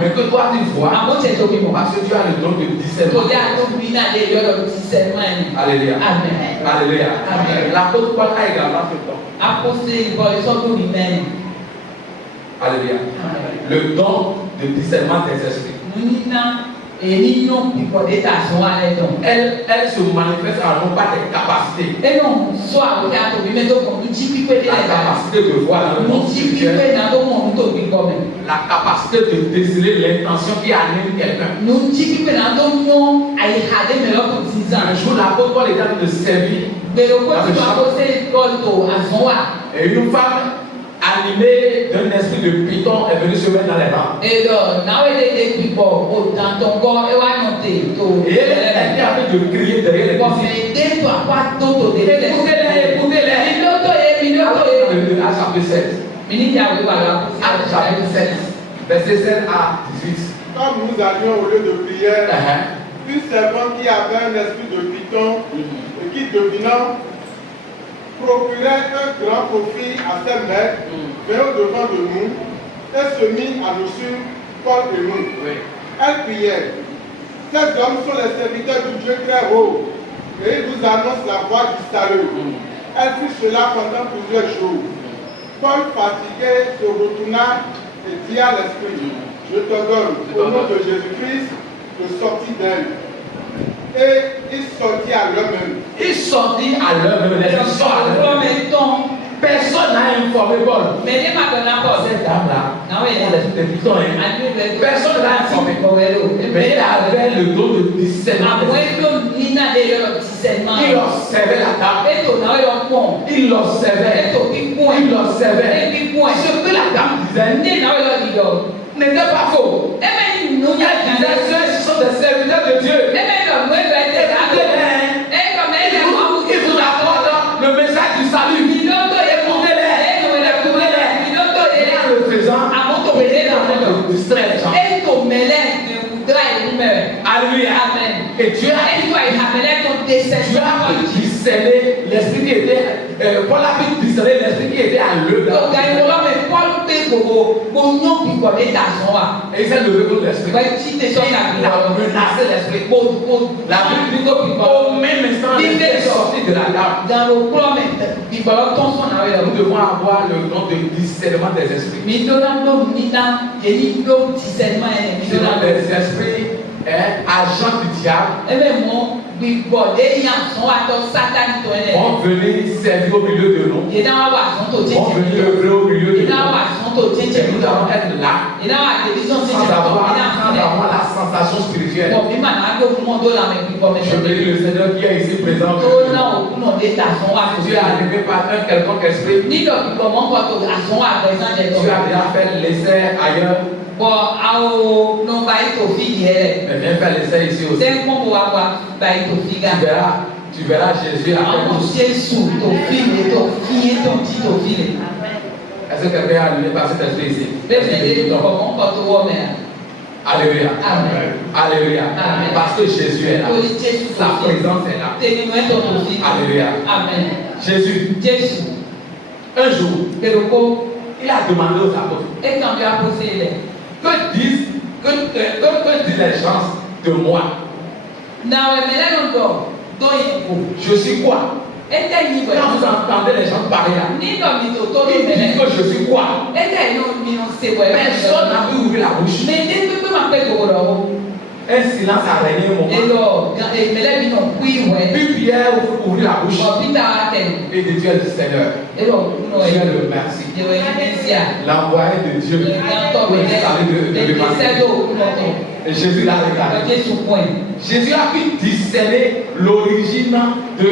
Mais que toi tu vois. Parce que tu as le don de discernement. Alléluia. Amen. Alléluia. L'apôtre Paul a également ce don. Alléluia. Le don de discernement des esprits. Elle se manifeste à non pas des capacités. La capacité de voir dans le monde spirituel. La capacité de déceler l'intention qui anime quelqu'un. Un jour, l'apôtre Paul est en train de servir. Et une femme animée d'un esprit de python est venue se mettre dans les rangs. Et elle était en train de crier derrière les disciples. Écoutez-les. Acte chapitre 7. Acte chapitre 7. Verset 7 à 18. Comme nous allions au lieu de prière, une servante qui avait un esprit de python et qui devinant procurait un grand profit à ses maîtres, vint au-devant de nous et se mit à nous suivre, Paul et nous. Oui. Elle priait. Ces hommes sont les serviteurs du Dieu très haut et ils vous annoncent la voie du salut. Elle fit cela pendant plusieurs jours. Paul, fatigué, se retourna et dit à l'esprit, je te donne, au nom de Jésus-Christ, de sortir d'elle. Et il sortit à l'heure même. Il sortit à l'heure même. Personne n'a informé Paul. Cette dame-là, personne n'a informé. Mais il avait le don de discernement. Il observait la dame. Il l'observait. Ce que la dame disait n'était pas faux. Elle disait, ce sont des serviteurs de Dieu. Ils vous apportent le message du salut. Alléluia. Amen. Et Dieu a discerné l'esprit qui était. Paul a pu discerner l'esprit qui était à l'œuvre. Et il s'est levé contre l'esprit. Il a menacé l'esprit. La Bible dit qu'au même instant, il est sorti de la dame. Nous devons avoir le don de discernement des esprits. Des esprits agents du diable vont venir servir au milieu de nous. Vont venir œuvrer au milieu de nous. Et nous devons être là sans avoir la sensation spirituelle. Je bénis le Seigneur qui est ici présent. Tu es animé par un quelconque esprit. Tu as déjà fait l'essai ailleurs. Mais viens faire l'essai ici aussi. Tu verras Jésus après nous. Est-ce que quelqu'un est allumé par cet esprit ici? Alléluia. Amen. Alléluia. Amen. Parce que Jésus est là. Sa présence est là. Alléluia. Amen. Jésus. Un jour, il a demandé aux apôtres. Que disent les gens de moi? Je suis quoi? Quand vous entendez les gens parler là, ils disent que je suis quoi? Personne n'a pu ouvrir la bouche. Un silence a régné un moment. Puis Pierre ouvrit la bouche. Et de Dieu le Seigneur. Dieu le merci. L'envoyé de Dieu. Et Jésus l'a regardé. Jésus a pu discerner l'origine de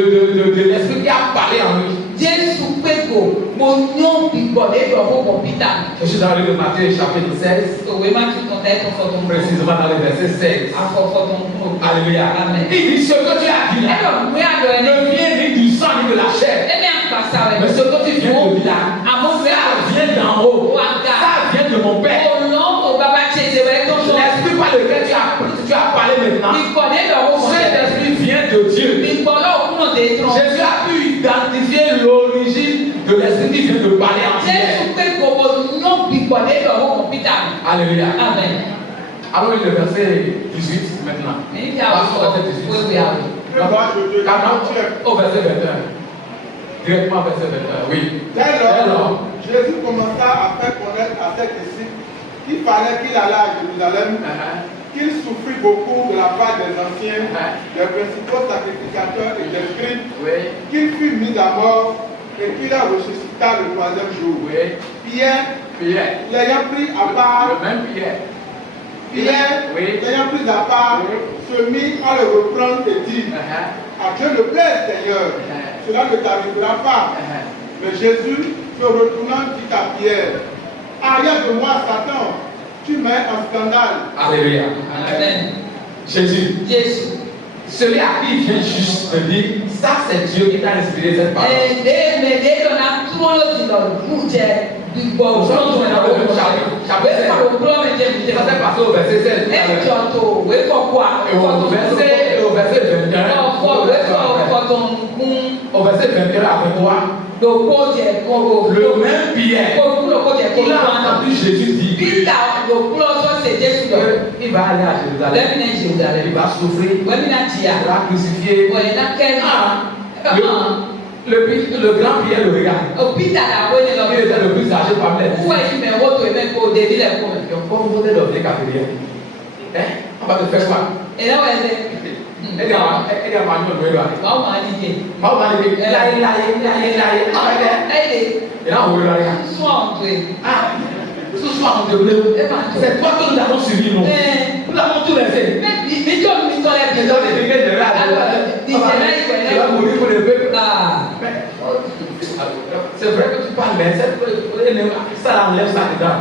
l'esprit qui a parlé en lui. Je suis dans le livre de Matthieu chapitre 16. Précisément dans le verset 16. Alléluia. Il dit ce que tu as dit là ne vient ni du sang ni de la chair. Mais ce que tu viens de dire là, ça vient d'en haut. Ça vient de mon Père. L'esprit par lequel tu as parlé maintenant, cet esprit vient de Dieu. Jésus a pu identifier l'origine de l'esprit qui vient de parler en Dieu. Alléluia. Amen. Alors le verset 18 maintenant. Au verset 21. Directement verset 21. Oui. Dès lors, Jésus commença à faire connaître à ses disciples qu'il fallait qu'il allât à Jérusalem qu'il souffrit beaucoup de la part des anciens, des principaux sacrificateurs et des scribes, qu'il fut mis à mort et qu'il a ressuscité le troisième jour. Pierre, l'ayant pris à part, l'ayant pris à part, se mit à le reprendre et dit, à Dieu le plaît, Seigneur, cela ne t'arrivera pas. Mais Jésus, se retournant, dit à Pierre, arrière de moi, Satan, tu mets en scandale. Alléluia. Amen. Jésus. Jésus. Celui à qui il vient juste de dire, ça c'est Dieu qui t'a inspiré cette parole. Ça s'est passé au verset 16. Et au verset 21. Au verset 21 à 23. Le même Pierre, il a entendu Jésus dire qu'il va aller à Jérusalem, il va souffrir, il va crucifier. Le grand Pierre le regarde. Il était le plus âgé parmi les disciples. Comme vous êtes devenu catholique, on va te faire quoi? Il c'est toi que nous avons suivi, nous. Nous l'avons tout laissé. C'est vrai que tu parles, mais ça enlève ça dedans.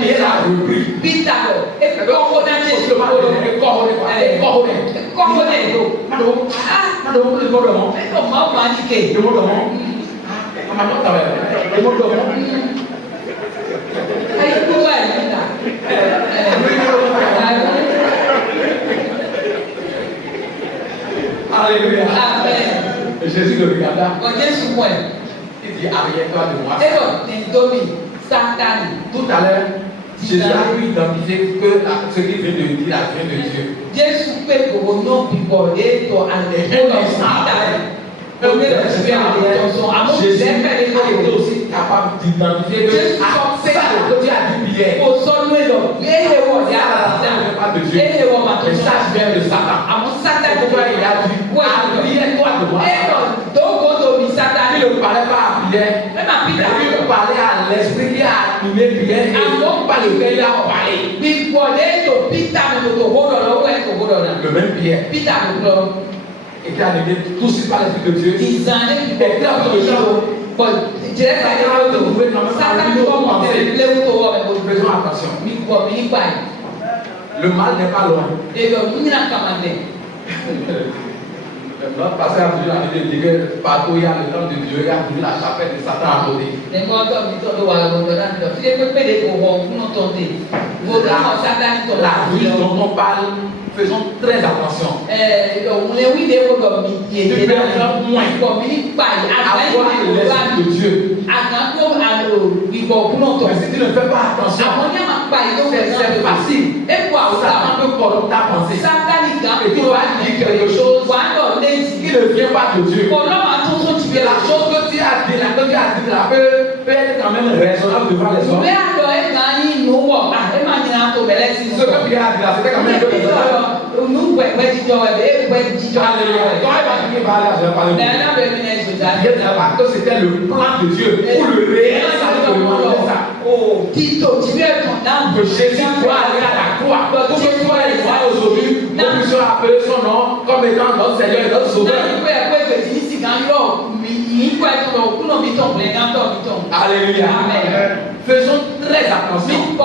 Il a repris. Alléluia. Amen. Jésus le regarda. Il dit, arrière-toi de moi. Tout à l'heure, Jésus a pu identifier que ce qu'il vient de dire, la vient de Dieu. Jésus est aussi capable d'identifier que ça que Dieu a dit hier, ça ne vient pas de Dieu, mais ça vient de Satan. C'est pourquoi il a dit, arrière-toi de moi. Il ne parlait pas à Pierre, il parlait à l'esprit qui a allumé Pierre et par lequel il a parlé. Le même Pierre était allumé tout de suite par l'esprit de Dieu. Et faisons attention. Le mal n'est pas loin. Notre pasteur a toujours dit que partout il y a le nom de Dieu, il y a toujours la chapelle de Satan à côté. La rue dont on parle, faisons très attention. Tu peux faire moins avoir l'esprit de Dieu. Mais si tu ne fais pas attention, c'est facile. Satan peut corrompre ta pensée. Et tu vas dire quelque chose qui ne vient pas de Dieu. La chose que tu as dit là peut être quand même raisonnable devant les hommes. Ce que Pierre a dit là, c'était quand même raisonnable. Parce que c'était le plan de Dieu pour le réel salut de l'homme. Que Jésus doit aller à la croix pour que toi et moi aujourd'hui nous puissions appeler son nom comme étant notre Seigneur et notre Sauveur. Alléluia. Faisons très attention à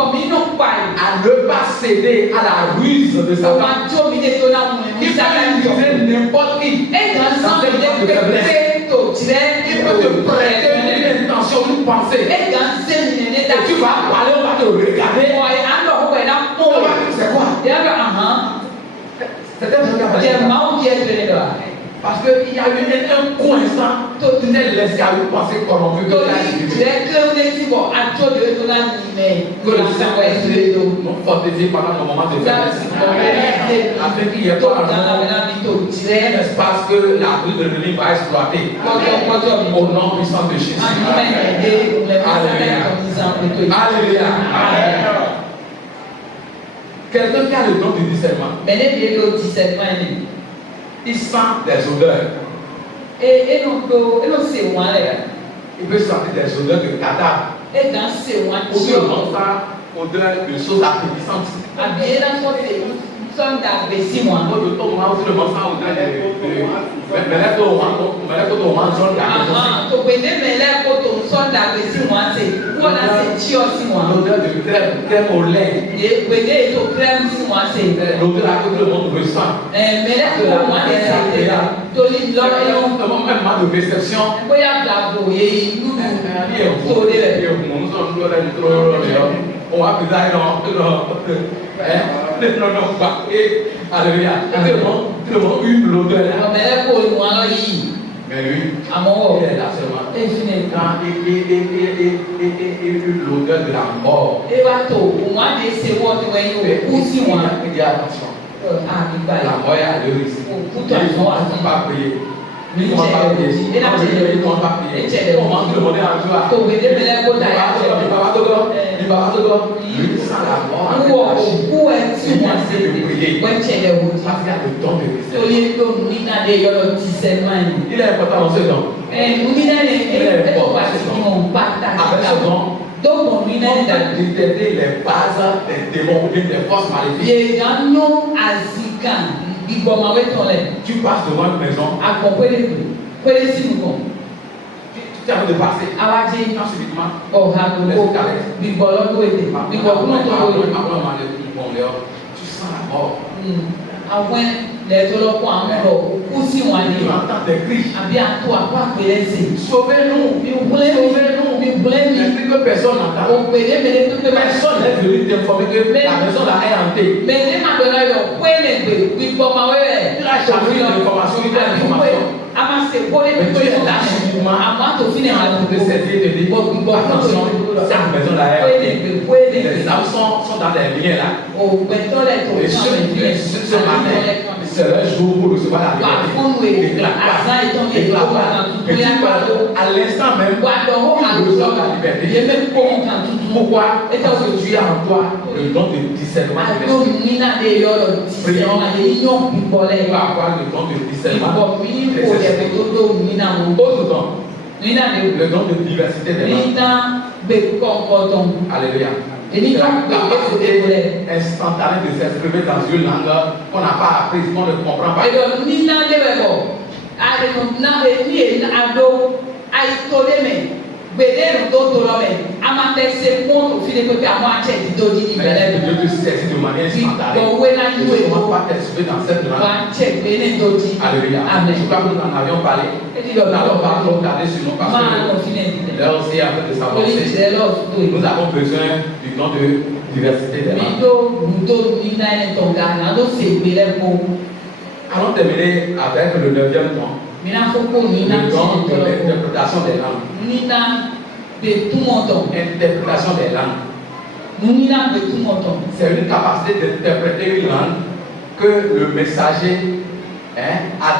ne pas céder à la ruse de Satan qui peut utiliser n'importe qui dans cette époque de faiblesse. Il peut te prêter une intention, une pensée. Et tu vas parler, on va te regarder. C'est quoi? C'était un parce qu'il y a eu un coincant, tu t'es laissé à une pensée corrompue que la nous fortifier pendant nos moments de faiblesse. Afin qu'il n'y ait pas un espace que la rue de l'ennemi va exploiter. Au nom puissant de Jésus. Alléluia. Alléluia. Quelqu'un qui a le don de discernement. Mais les vieux le discernement, il sent des odeurs. Et non c'est moi là. Il peut sentir des odeurs de cadavres. Et dans c'est moi qui odeur de choses appétissantes. Habillé dans son son d'appétit moi. Le moment où le monde sent odeur mais là pour on son d'appétit. To bene mais là pour ton son d'appétit moi c'est voilà c'est tio si moi. L'odeur de crème au lait. Et bene to crème si moi c'est l'odeur à que le monde ressent. Mais là pour moi c'est toli l'or et on un moment de réception. Boya blabo ye nous on va plus aller non, alléluia. Tout le monde hume l'odeur là. Mais pour moi là mais lui, à mon il est là seulement. Et l'odeur de la mort. Et va tout, pour moi c'est moi de ou si moi. Il dit attention. La mort est à l'heure ici. Pour toi, ils ne vont pas prier. Ils ne vont pas prier. Ils ne vont pas prier. On va te demander un jour. Il va te lui sans la mort. Où est-ce moi c'est de prier? Où est-ce qu'il y a le don de discernement? Il est important dans ce don. Donc, on lui a détecter les bases des démons, des forces maléfiques. Tu passes devant une maison. Tu as de passer. Subitement. Tu sens la mort. Tu entends des cris. Sauvez-nous. Mais que personne n'entend. Personne n'est venu t'informer que la maison là est hantée. Tu n'as jamais eu l'information, il y a l'information. Mais tu es là subitement de cette vie de dire attention, cette maison là est hantée. Les âmes sont dans les liens là. Et ce matin, c'est le jour pour recevoir la vérité. Déclare pas. Mais tu peux à l'instant même recevoir la liberté. Pourquoi? Parce que tu as en toi le don de discernement de l'esprit. Prions pour avoir le don de discernement de l'esprit. Autre don. Le don de diversité des langues. Alléluia. La capacité instantanée de s'exprimer dans une langue qu'on n'a pas apprise, qu'on ne comprend pas. Dieu te saisit de manière instantanée. Tu ne commences pas à t'exprimer dans cette langue. Alléluia. Je crois que nous en avions parlé. Nous n'allons pas trop tarder sur nous parce que l'heure aussi est en train de s'avancer. Nous avons besoin du don de diversité des langues. Allons terminer avec le 9e don. Le don de l'interprétation des langues. Interprétation des langues. C'est une capacité d'interpréter une langue que le messager a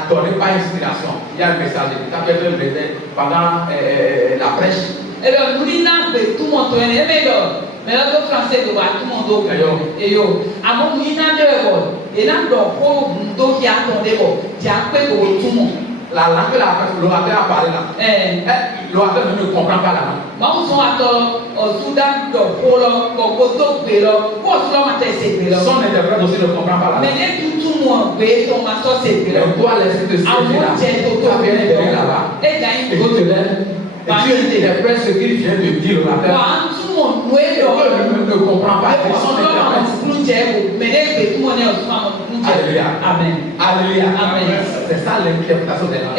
donné par inspiration. Il y a un messager. Quand quelqu'un le mettait pendant la prêche. Mais là, le français, tout le monde et yo, à mon mina de et là, donc, qui attendait, qui a fait pour tout le monde. La langue que l'orateur a parlé là. L'orateur ne comprend pas la langue. Mais on s'en attend au Soudan, au Polo, au Koto, au son interprète aussi ne comprend pas la langue. Mais tout le monde, on m'a sorti. On doit laisser de ce là-bas. Là-bas. Et tu te lèves. Et tu interprètes ce qu'il vient de dire l'orateur. Ne comprend pas. Alléluia. Amen. Alléluia. Amen. C'est ça l'interprétation des langues.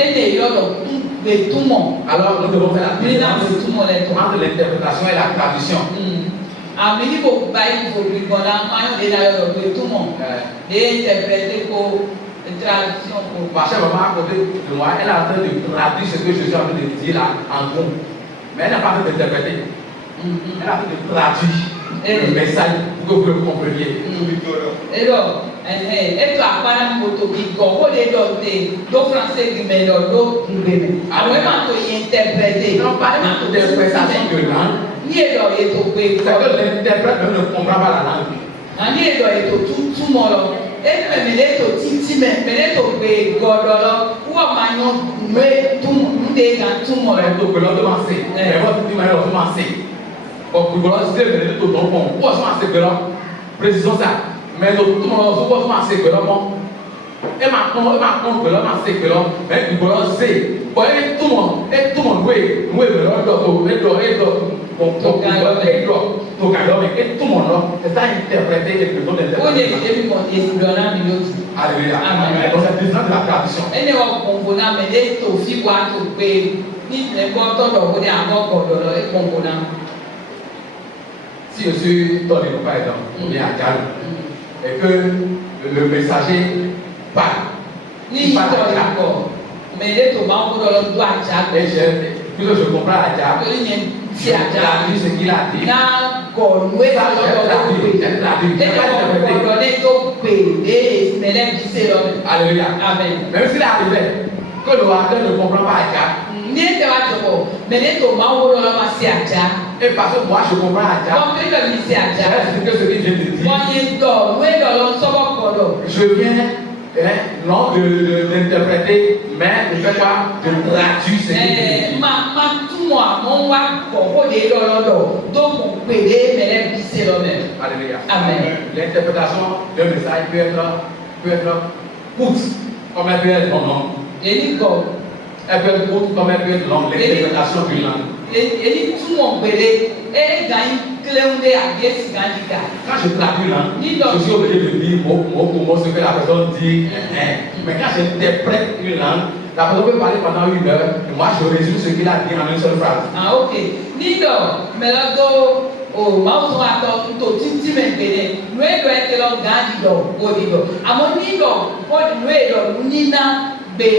Alors nous devons faire la différence entre l'interprétation et la traduction. Marchait vraiment à côté de moi, elle est en train de traduire ce que je suis en train de dire là en gros. Mais elle n'a pas en train d'interpréter. Elle est en train de traduire le message pour que vous le compreniez. Et tu as pas un photo qui comprend les d'autres français qui mettent d'autres problèmes. Alors, il interpréter. Non, pas d'interprétation de langue. C'est que l'interprète ne comprend pas la langue. Ani edo eto tutu molo. Eme meleto titi meleto be godolo. Uwa manyo mwe tumde kan tumolo. To pelo to ma se. E wa ti ma yo to ma se. O ku bolo se meleto to bon. Uwa so ma se pelo. Précision ça. Mais to tumolo so ko ma se pelo bon. E ma kon pelo ma se pelo. Mais ku bolo se. Bo e tumo we pelo do to c'est ça interpréter les plutôt d'interprétation. Alléluia. Amen. Donc c'est différent de la tradition. Si je suis dans les par exemple, on est à Galles, et que le messager parle, il parle à Galles. Et puisque je comprends à Galles, c'est ce qu'il a dit. Alléluia. Amen. Même s'il arrivait que l'orateur ne comprend pas à Galles. Et parce que moi je comprends à Galles. C'est ce qu'il vient de dire. Je viens non d'interpréter, mais de faire quoi? De traduire ce qu'il dit. Alléluia. Amen. L'interprétation d'un message peut être courte, comme elle peut être longue. Elle peut être courte, comme elle peut être longue. L'interprétation d'une langue. Quand je traduis là, je suis obligé de dire mot pour mot ce que la personne dit. Mais quand j'interprète une langue, la personne peut parler pendant 1 heure, et moi je résume ce qu'il a dit en une seule phrase. Ah ok. Nido, melado o mauso ato to titi membele. Nuedo ekelo gandido odido. Amo nido, odi nuedo nina be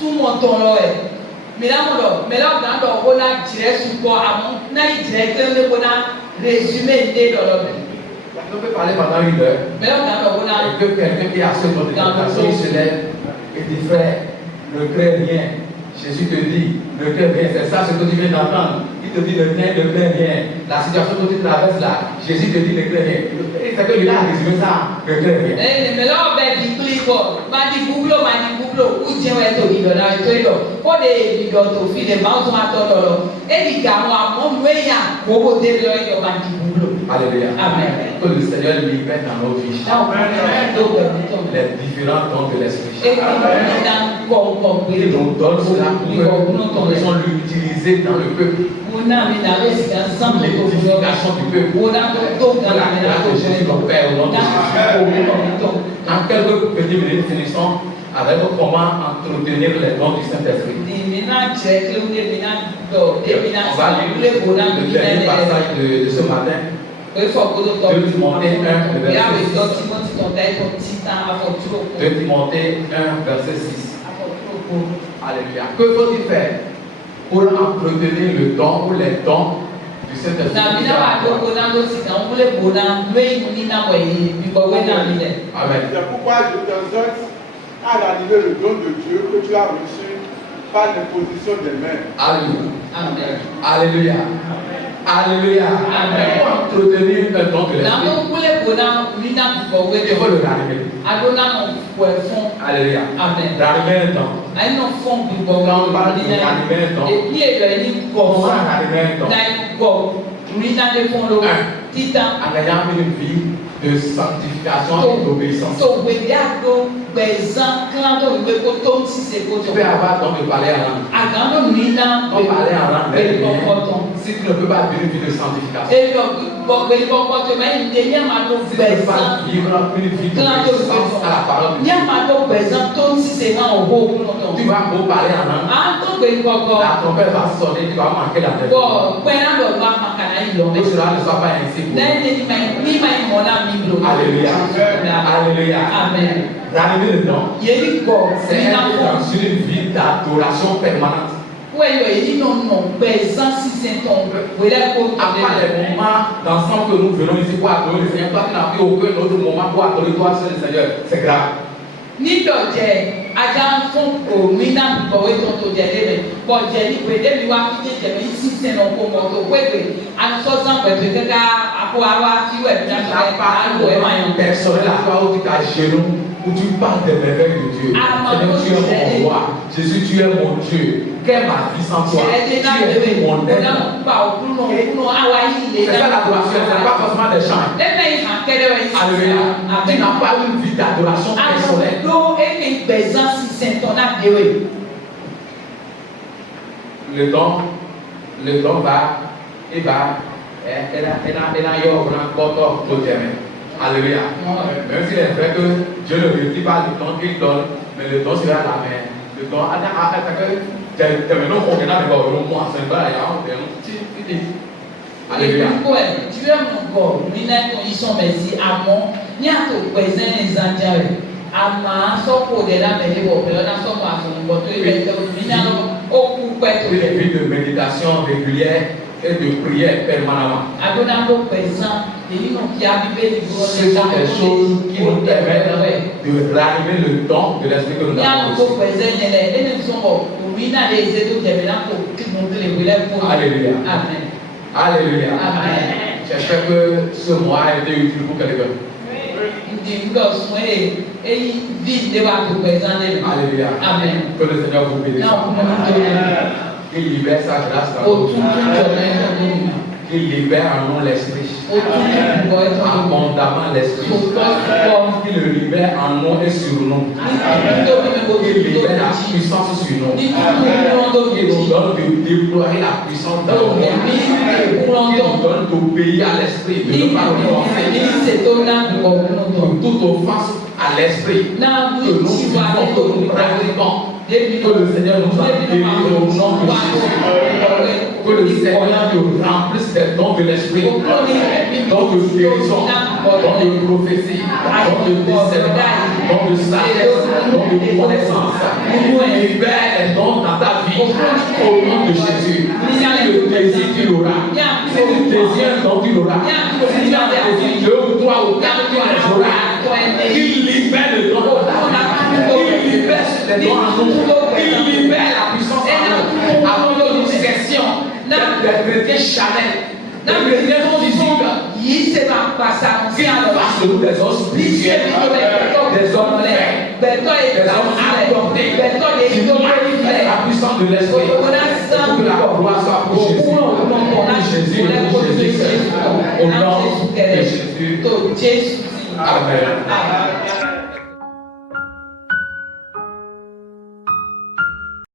tumontoloe. Melamodo, melado ona dire suko amo na dire kende bona résumé de l'ordre. On peut parler pendant 1 heure. Et que quelqu'un qui a ce mot de interprétation se lève et dit frère, ne crée rien. Jésus te dit, ne crée rien. C'est ça ce que tu viens d'entendre. Il te dit ne crée rien. La situation que tu traverses là, Jésus te dit ne crée rien. Et c'est qu'il a résumé ça, ne crée rien. Mais là, on va dire boublo, Alléluia. Amen. Que le Seigneur libère dans nos vies les différents dons de l'Esprit. Il nous donne cela pour que nous puissions l'utiliser dans le peuple. L'édification du peuple. La grâce de Jésus, notre Père, au nom de Jésus. Dans quelques petites minutes, finissons avec comment entretenir les dons du Saint-Esprit. On va lire le dernier passage de ce matin. 2 Timothée 1, verset 6. 2 Timothée 1, verset 6. Alléluia. Que faut-il faire pour entretenir le don ou les dons du Saint-Esprit? Amen. C'est pourquoi je t'exhorte à ranimer le don de Dieu que tu as reçu par l'imposition des mains. Alléluia. Alléluia. Alléluia. Pour entretenir un don de l'Esprit, il faut le ranimer. Alléluia. Ranimer un don. Quand on parle de ranimer un don, comment ranimer un don? En ayant une vie de sanctification et d'obéissance. Tu peux avoir don de parler en langue. On parler en langue. Si tu ne peux pas vivre une vie de sanctification. Si tu ne peux pas vivre une vie d'obéissance à la parole de Dieu. Tu vas beau parler en langue. La trompette va sonner, tu vas manquer la tête. Et cela ne soit pas ainsi pour nous. Alléluia. Alléluia. Amen. Ranimer le don, c'est être dans une vie d'adoration permanente. À part les moments d'ensemble que nous venons ici pour adorer le Seigneur, toi qui n'as pris aucun autre moment pour adorer toi seul le Seigneur, c'est grave. personnel à toi où tu t'agenouilles, où tu parles des merveilles de Dieu. Seigneur, tu es mon roi. Jésus, tu es mon Dieu. Quelle ma vie sans toi? Tu es mon aide. C'est ça l'adoration, ce n'est pas forcément des chants. Alléluia. Tu n'as pas une vie d'adoration personnelle. Le don va, il va, elle a eu un porteur de Dieu. Alléluia. Même s'il est vrai que Dieu ne réduit pas le don qu'il donne, mais le don sera la main. Le don, Alléluia. Tu es mon corps, ils sont messi à mon, ni à ton présent les Indiens. Ama soko de la mêlée au père, on a soko à son boto et une vie de méditation régulière et de prière permanemment. Ce sont des choses qui nous permettent de ranimer le don de l'esprit que nous avons. Alléluia. Amen. Alléluia. Amen. J'espère que ce mois a été utile pour quelqu'un. Alléluia. Amen. Que le Seigneur vous bénisse. Il libère sa grâce dans votre vie. Il libère en nous l'esprit. Abondamment l'esprit. Il le libère en nous et sur nous. Il libère la puissance sur nous. Il nous donne de déployer la puissance dans nous. Il nous donne d'obéir à l'esprit, de ne pas renoncer. Toute offense à l'esprit que nous vivons, que nous pratiquons. Que le Seigneur nous a bénis au nom de Jésus. Que le Seigneur nous remplisse des dons de l'esprit, dons de guérison, dons de prophétie, dons de discernement, dons de sagesse, dons de connaissance. Il libère les dons dans ta vie au nom de Jésus. Si le désir, tu l'auras. Si tu désires un don, tu l'auras. Si tu as un désir, 2 ou 3 ou 4, tu les auras. Il libère le don. Il libère les dons en nous. Il libère la puissance en nous. Avant notre discrétion, des chrétiens charnels, des chrétiens physiques, qui fassent de nous des hommes spirituels, des hommes frères, des hommes adoptés, qui manifestent la puissance de l'esprit. Pour que la gloire soit pour Jésus. Pour Jésus, au nom de Jésus. Amen.